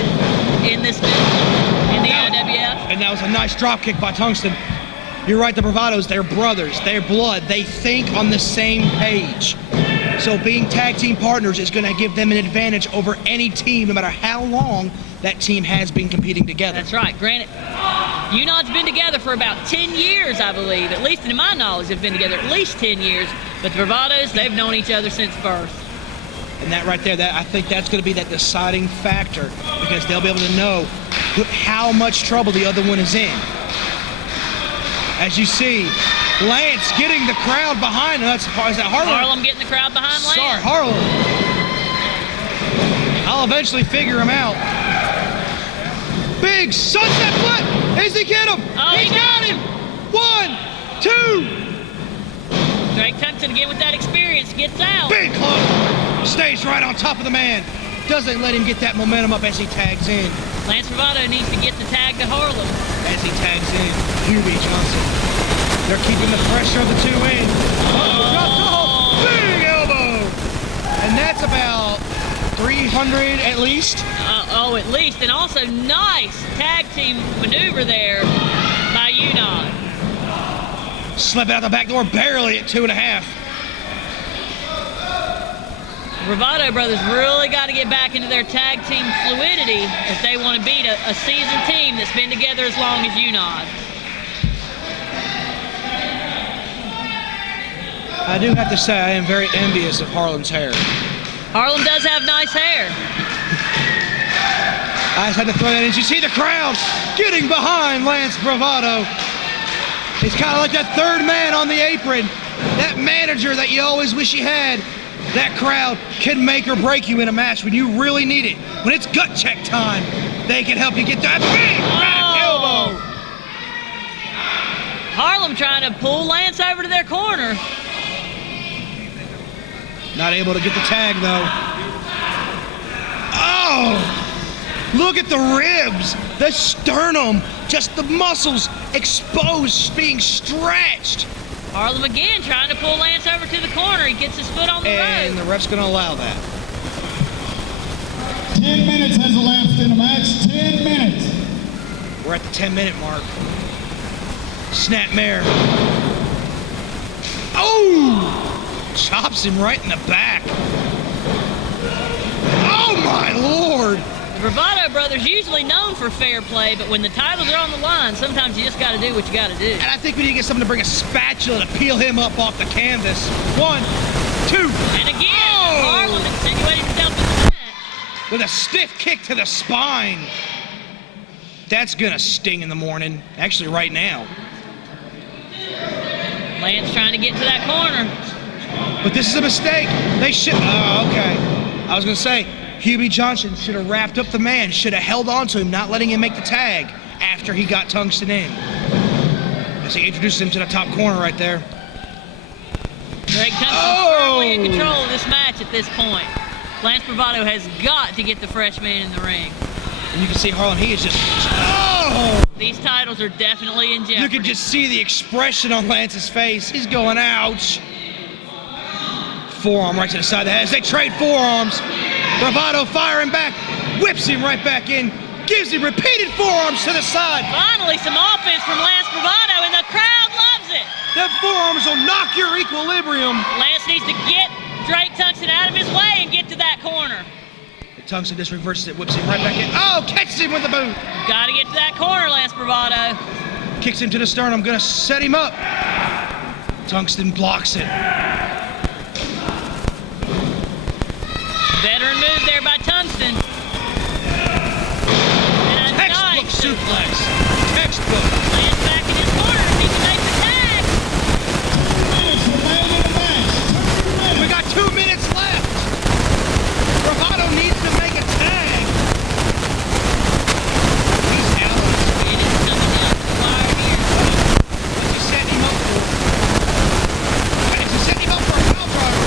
AIWF. And that was a nice drop kick by Tungsten. You're right, the Bravados, they're brothers. They're blood. They think on the same page. So being tag team partners is going to give them an advantage over any team, no matter how long that team has been competing together. That's right. Granted, Unod's been together for about 10 years, I believe. At least in my knowledge, they've been together at least 10 years. But the Bravados, they've known each other since birth. And that right there, I think that's going to be that deciding factor, because they'll be able to know how much trouble the other one is in. As you see, Lance getting the crowd behind him. Is that Harlem? Harlem getting the crowd behind Lance. Sorry, Harlem. I'll eventually figure him out. Big sunset flip. Is he get him? Oh, He's got him. 1, 2. Drake Tungsten again with that experience gets out. Big club. Stays right on top of the man. Doesn't let him get that momentum up as he tags in. Lance Bravado needs to get the tag to Harlem. As he tags in, Hubie Johnson. They're keeping the pressure of the two in. Big elbow. And that's about 300 at least. At least. And also nice tag team maneuver there by Unod. Slip out the back door barely at 2.5. Bravado Brothers really got to get back into their tag team fluidity if they want to beat a seasoned team that's been together as long as Unod. I do have to say I am very envious of Harlem's hair. Harlem does have nice hair. I just had to throw that in. You see the crowd getting behind Lance Bravado. He's kind of like that third man on the apron. That manager that you always wish you had. That crowd can make or break you in a match when you really need it. When it's gut check time, they can help you get that big back elbow. Harlem trying to pull Lance over to their corner. Not able to get the tag, though. Oh! Look at the ribs, the sternum, just the muscles exposed, being stretched. Harlem again trying to pull Lance over to the corner. He gets his foot on the And rope. the ref's going to allow that. 10 minutes has elapsed in the match. 10 minutes. We're at the 10-minute mark. Snapmare. Oh! Chops him right in the back. Oh my Lord! The Bravado Brothers usually known for fair play, but when the titles are on the line, sometimes you just got to do what you got to do. And I think we need to get someone to bring a spatula to peel him up off the canvas. 1, 2. And again, Oh! Harlem insinuating himself in the match. With a stiff kick to the spine. That's gonna sting in the morning. Actually, right now. Lance trying to get to that corner. But this is a mistake. They should. Oh, okay. I was gonna say, Hubie Johnson should have wrapped up the man, should have held on to him, not letting him make the tag after he got Tungsten in. As he introduced him to the top corner right there. Greg Tungsten's firmly in control of this match at this point. Lance Bravado has got to get the freshman in the ring. And you can see Harlem, he is just, oh! These titles are definitely in jeopardy. You can just see the expression on Lance's face. He's going, ouch. Forearm right to the side of the head as they trade forearms. Bravado firing back, whips him right back in, gives him repeated forearms to the side. Finally, some offense from Lance Bravado, and the crowd loves it. Them forearms will knock your equilibrium. Lance needs to get Drake Tungsten out of his way and get to that corner. Tungsten just reverses it, whips him right back in. Oh, catches him with the boot. Got to get to that corner, Lance Bravado. Kicks him to the sternum, gonna set him up. Tungsten blocks it. Veteran move there by Tungsten. And a Textbook nice suplex. Textbook. Lance back in his corner. He can make the tag. 2 minutes remain in the match. 2 minutes. We got 2 minutes left. Bravado needs to make a tag. He's out. It is coming down to the wire here. What's he setting him up for? Is he setting him up for a foul driver?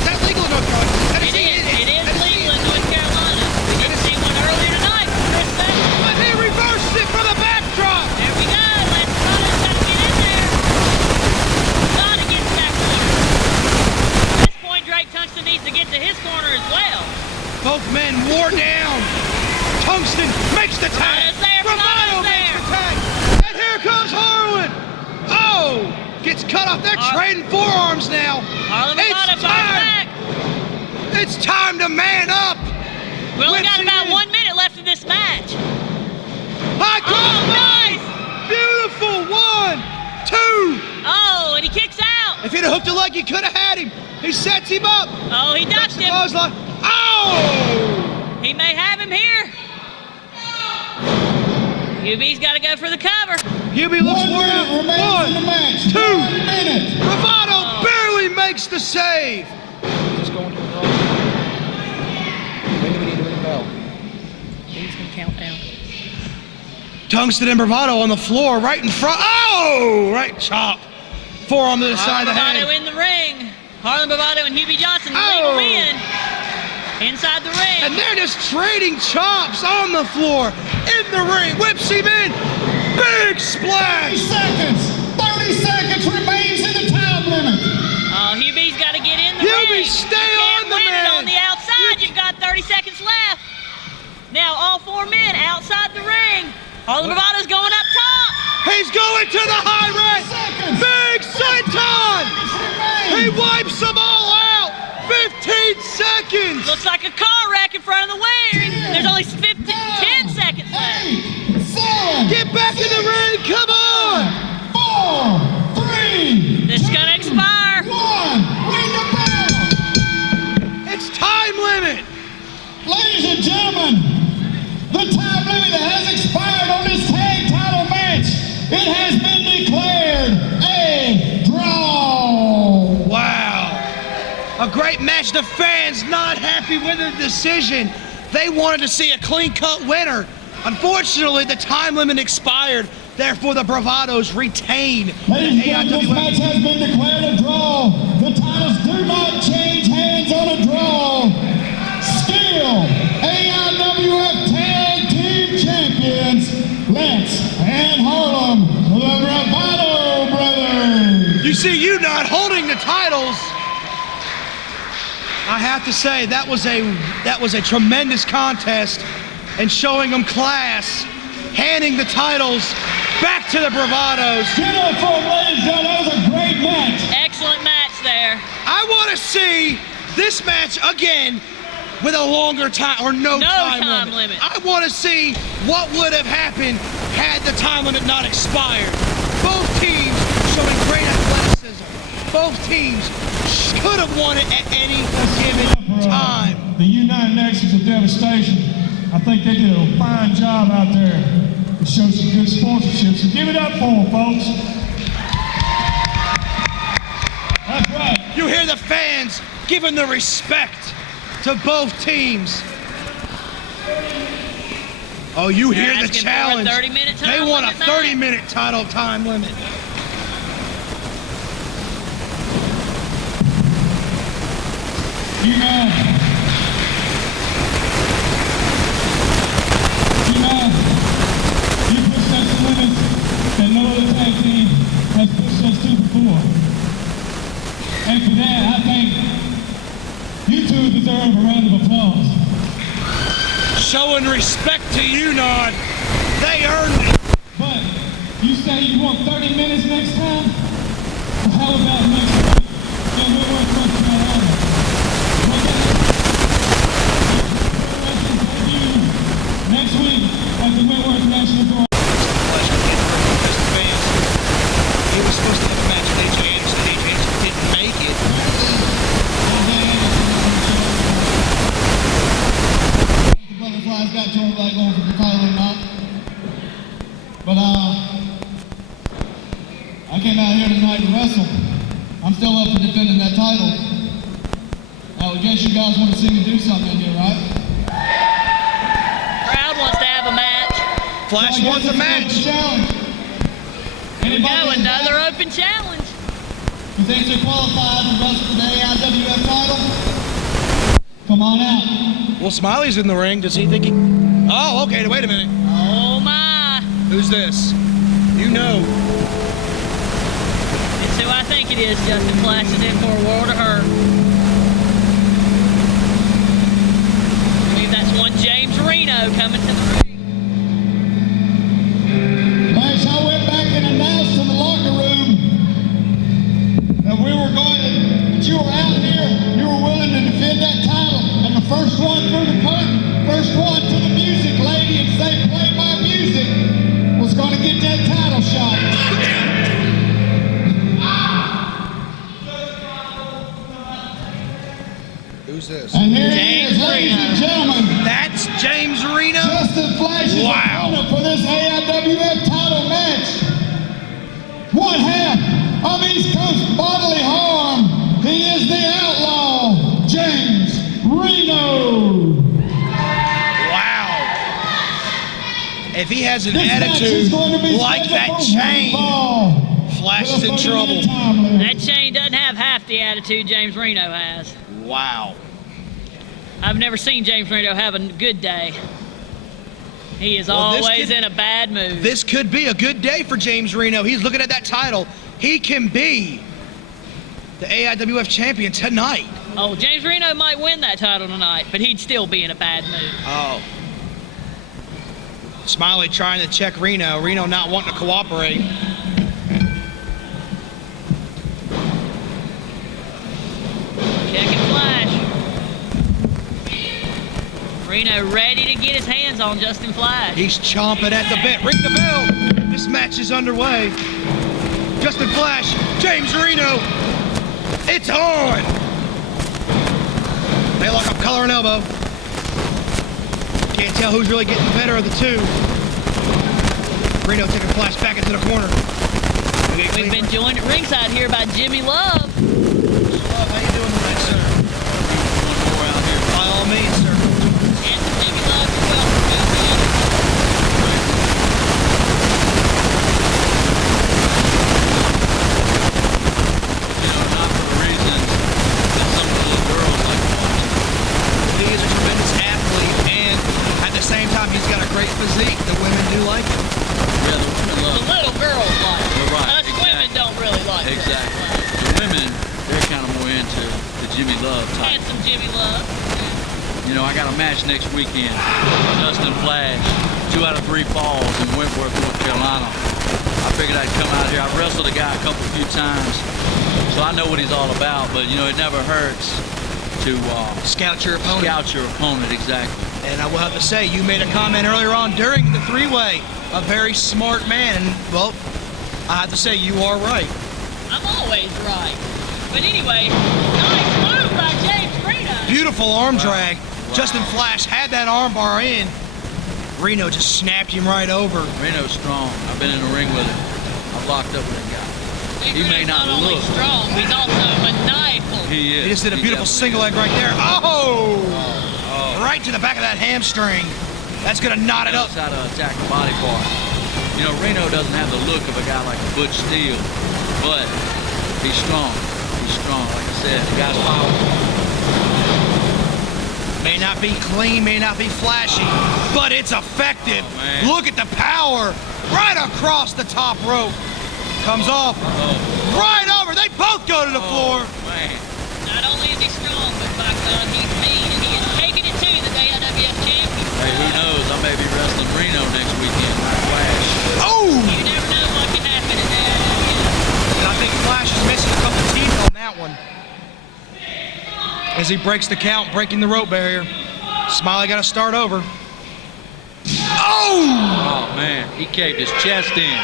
Is that legal in North Carolina? It is legal in North Carolina. We did see one earlier tonight from Chris Sexton. But he reversed it for the backdrop. There we go. Lance Bravo's got to get in there. Got to get to that corner. At this point, Drake Tungsten needs to get to his corner as well. Both men wore down. Tungsten makes the tag. Bravo's there. Bravado Bravo's makes there. the tag. And here comes Harlan. Oh, gets cut off. They're trading forearms now. Harlan Bravado It's fights time. back. It's time to man up. We only got Whips about it in. 1 minute left in this match. High cross nice. Beautiful. 1, 2. Oh, and he kicks out. If he'd have hooked a leg, he could have had him. He sets him up. Oh, he ducked him. Clothesline. Oh! He may have him here. UB's got to go for the cover. Hubie looks 1 minute worried. remains in the match. 1, 2. 1 minute. Bravado barely makes the save. He's going to the wrong. When do we need to ring the bell? He's going to count down. Tungsten and Bravado on the floor right in front. Oh! Right chop. Forearm to the side of the Bravado head. in the ring. Harlan Bravado and Hubie Johnson, the Oh. legal men, inside the ring. And they're just trading chops on the floor. In the ring. Whips him in. Big 30 splash. seconds. 30 seconds remains in the time limit. Oh, Hubie's got to get in the Hubie, ring. stay you can't on the win man. it on the outside. You've got 30 seconds left. Now all 4 men outside the ring. Harlan Bravado's going up top. He's going to the high red. Seconds. Big senton. He wipes them all out. 15 seconds. Looks like a car wreck in front of the ring. There's only 10 seconds left. 8, 7. Get back in the ring. Come on. 4, 3. This is going to expire. 1. Ring the bell. It's time limit. Ladies and gentlemen, the time limit has expired on this tag title match. It has been declared a draw. Wow. A great match. The fans not happy with the decision. They wanted to see a clean-cut winner. Unfortunately, the time limit expired. Therefore, the Bravados retain the Ladies and gentlemen, this match AIWF. has been declared a draw. The titles do not change hands on a draw. Still, AIWF You see you not holding the titles. I have to say that was a tremendous contest and showing them class, handing the titles back to the Bravados. Beautiful, ladies and gentlemen, that was a great match. Excellent match there. I want to see this match again with a longer time or no time limit. I want to see what would have happened had the time limit not expired. Both teams showing great athleticism. Both teams could have won it at any given time. The United Nations of Devastation. I think they did a fine job out there to show some good sportsmanship. So give it up for them, folks. That's right. You hear the fans giving the respect to both teams. Oh, you hear the challenge. They want a 30-minute title time limit. You pushed us to limits that no other tag team has pushed us to before. And for that, I think you two deserve a round of applause. Showing respect to you, Nod. They earned it. But you say you want 30 minutes next time? Well, how about next week? Yeah, we're working on that. Next week at the Whitworth National Guard. He was supposed to have a match with AJ Anderson. AJ Anderson didn't make it. The Butterflies got joined back on for the title or not. But I came out here tonight to wrestle. I'm still up for defending that title. Now, I guess you guys want to see me do something here, right? Wants to have a match. Flash wants a match. Another open challenge. You think they're qualified to wrestle for the AIWF title? Come on out. Well, Smiley's in the ring. Does he think he... Oh, okay. Wait a minute. Oh, my. Who's this? You know. It's who I think it is. Justin Flash is in for a world of hurt. I believe that's one James Reno coming to the ring. Flash, I went back and announced in the locker room that we were going to, that you were out here, you were willing to defend that title, and the first one through the curtain, first one to the music lady and say, play my music, was going to get that title shot. Who's this? And here he is, ladies and gentlemen. That's James Reno? Justin Flash is opponent for this AIWF title match. One half of East Coast Bodily Harm. He is the outlaw, James Reno. Wow. If he has an attitude like that chain, Flash is in trouble. That chain doesn't have half the attitude James Reno has. Wow. I've never seen James Reno have a good day. He is always in a bad mood. This could be a good day for James Reno. He's looking at that title. He can be the AIWF champion tonight. Oh, James Reno might win that title tonight, but he'd still be in a bad mood. Oh. Smiley trying to check Reno. Reno not wanting to cooperate. Checking Flash. Reno ready to get his hands on Justin Flash. He's chomping at the bit. Ring the bell. This match is underway. Justin Flash, James Reno. It's on. They lock up collar and elbow. Can't tell who's really getting the better of the two. Reno taking Flash back into the corner. We've been joined at ringside here by Jimmy Love. How you doing tonight, sir? More out here. By all means, sir. And Jimmy Love, you're welcome. Not for the reasons that some of the little girls like watching. He is a tremendous athlete, and at the same time, he's got a great physique. The women do like him. Yeah, the women love The little girls like it. Right, Us women don't really like it. Exactly. Jimmy Love. You know, I got a match next weekend. Justin Flash, 2 out of 3 falls in Wentworth, North Carolina. I figured I'd come out here. I've wrestled a guy a few times, so I know what he's all about, but you know, it never hurts to Scout your opponent. Scout your opponent, exactly. And I will have to say, you made a comment earlier on during the three-way. A very smart man, and well, I have to say, you are right. I'm always right. But anyway, nice move by James Reno. Beautiful arm drag. Justin Flash had that arm bar in. Reno just snapped him right over. Reno's strong. I've been in the ring with him. I've locked up with that guy. He may not only look strong, he's also maniacal. He is. He just did a beautiful single leg right there. Right to the back of that hamstring. That's gonna knot it up. Knows how to attack the body part. You know, Reno doesn't have the look of a guy like Butch Steele, but he's strong. He's strong, like I said. The guy's powerful. May not be clean, may not be flashy, but it's effective. Oh, look at the power right across the top rope. Comes off. Right over. They both go to the floor. Man. Not only is he strong, but by God, he's mean, and he is taking it to the AIWF champion. Hey, who knows? I may be wrestling Reno next weekend. Flash. Oh! You never know what can happen in AIWF. And I think Flash is missing a couple teeth on that one. As he breaks the count, breaking the rope barrier. Smiley got to start over. Oh, man. He caved his chest in.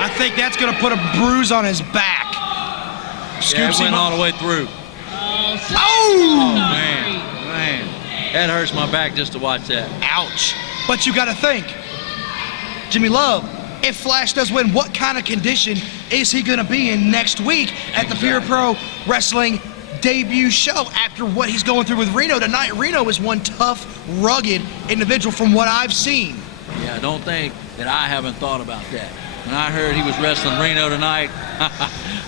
I think that's going to put a bruise on his back. Scoops him all the way through. Oh! Man. That hurts my back just to watch that. Ouch. But you got to think, Jimmy Love, if Flash does win, what kind of condition is he going to be in next week at the Pure Pro Wrestling debut show after what he's going through with Reno tonight? Reno is one tough, rugged individual from what I've seen. Yeah, I don't think that I haven't thought about that. When I heard he was wrestling Reno tonight,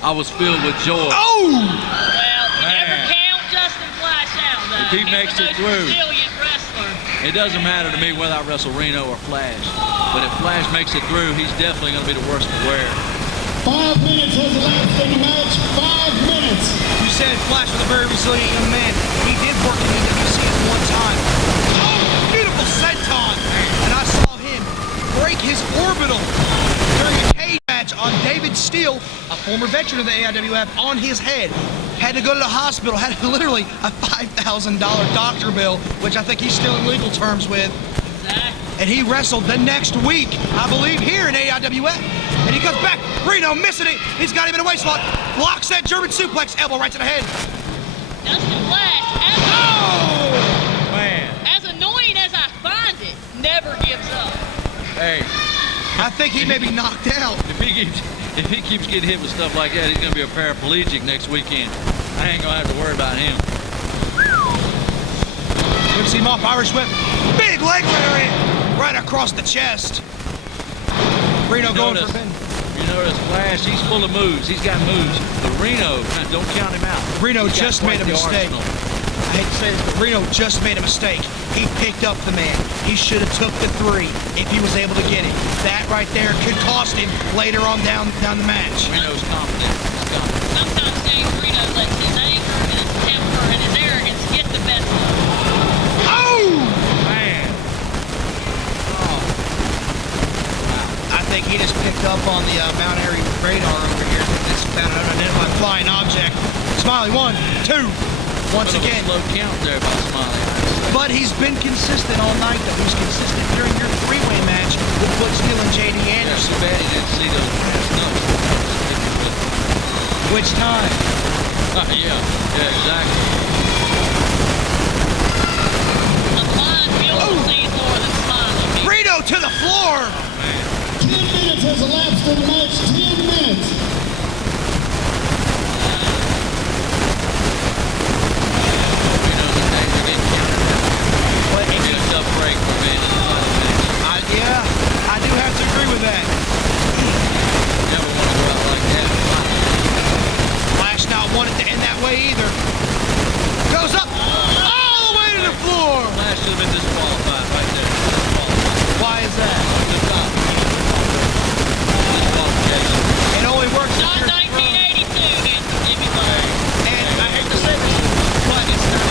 I was filled with joy. Oh! Well, you never count Justin Flash out, though. If he makes it through, resilient wrestler. it doesn't matter to me whether I wrestle Reno or Flash. But if Flash makes it through, he's definitely going to be the worst to wear. 5 minutes has elapsed in the match. 5 minutes. You said Flash was a very resilient young man. He did work in the WC at one time. Oh, beautiful senton. And I saw him break his orbital during a cage match on David Steele, a former veteran of the AIWF, on his head. Had to go to the hospital, had literally a $5,000 doctor bill, which I think he's still in legal terms with. And he wrestled the next week, I believe, here in AIWF. And he comes back. Reno missing it. He's got him in a waist lock. Blocks that German suplex. Elbow right to the head. Justin Flash, as annoying as I find it, never gives up. Hey. I think he may be knocked out. If he keeps getting hit with stuff like that, he's going to be a paraplegic next weekend. I ain't going to have to worry about him. Whips him off, Irish whip. Big leg lariat right across the chest. Reno going for a pin. You notice Flash, he's full of moves. He's got moves. But Reno, don't count him out. Reno just made a mistake. I hate to say this, but Reno just made a mistake. He picked up the man. He should have took the 3 if he was able to get it. That right there could cost him later on down the match. Reno's confident. Sometimes James Reno lets his anger and his temper and his arrogance get the best of him. Oh! Man. I think he just picked up on the Mount Airy radar over here. Just found an unidentified flying object. Smiley, 1, 2. Once again. Slow count there by Smiley. But he's been consistent all night, though. He was consistent during your 3-way match with Butch Steele and J.D. Anderson. Too bad he didn't see those past numbers. Which time? Yeah, exactly. LeBron Hill sees more than Smiley. Reno to the floor! 10 minutes has elapsed in the match. 10 minutes. Break for me. Yeah, I do have to agree with that. Never want to go out like that. Flash not wanting to end that way either. Goes up all the way to the floor. Flash should have been disqualified right there. Why is that? The top. Disqualification. It only works Not 1982 against Jimmy Love. And I hate to say this, but it's not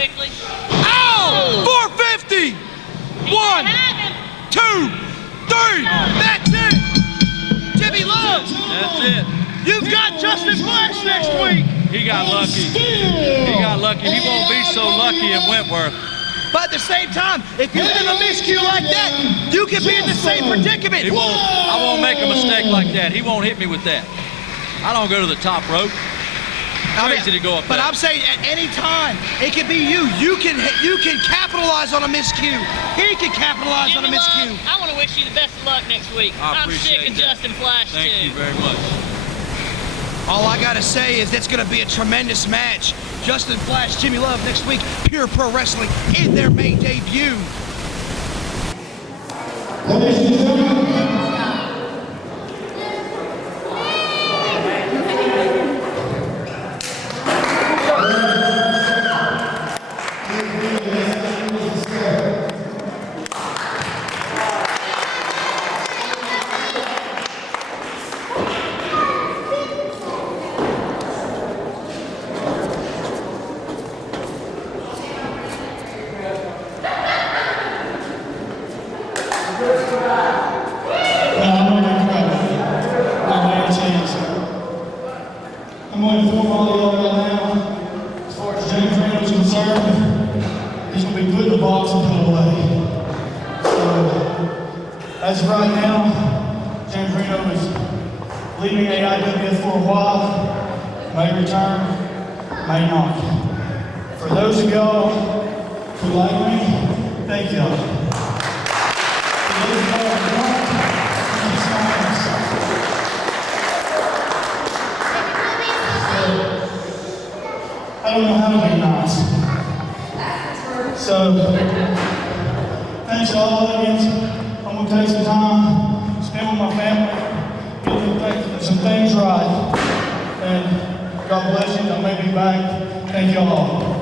quickly. Oh! 450! 1, 2, 3. That's it! Jimmy Love! That's it. You've got Justin Flash next week! He got lucky. He got lucky. He won't be so lucky in Wentworth. But at the same time, if you have a miscue like that, you can be in the same predicament. I won't make a mistake like that. He won't hit me with that. I don't go to the top rope. Crazy to go up But there. I'm saying at any time, it can be you. You can capitalize on a miscue. He can capitalize on a Jimmy miscue. Love, I want to wish you the best of luck next week. I I'm sick appreciate of that. Justin Flash, Thank too. you very much. All I gotta say is that's gonna be a tremendous match. Justin Flash, Jimmy Love next week, Pure Pro Wrestling in their May debut. Ladies and gentlemen, I'm going to inform all y'all right now, as far as James Randall's concerned, he's going to be put in the box and put away. So, as of right now, James Randall is leaving AIWF for a while, may return, may not. For those of y'all who like me, thank y'all. For those of y'all who don't, thank you so much. I don't know how to be nice. So, thanks to all audience. I'm going to take some time, spend with my family, get some things right. And God bless you. I may be back. Thank you all.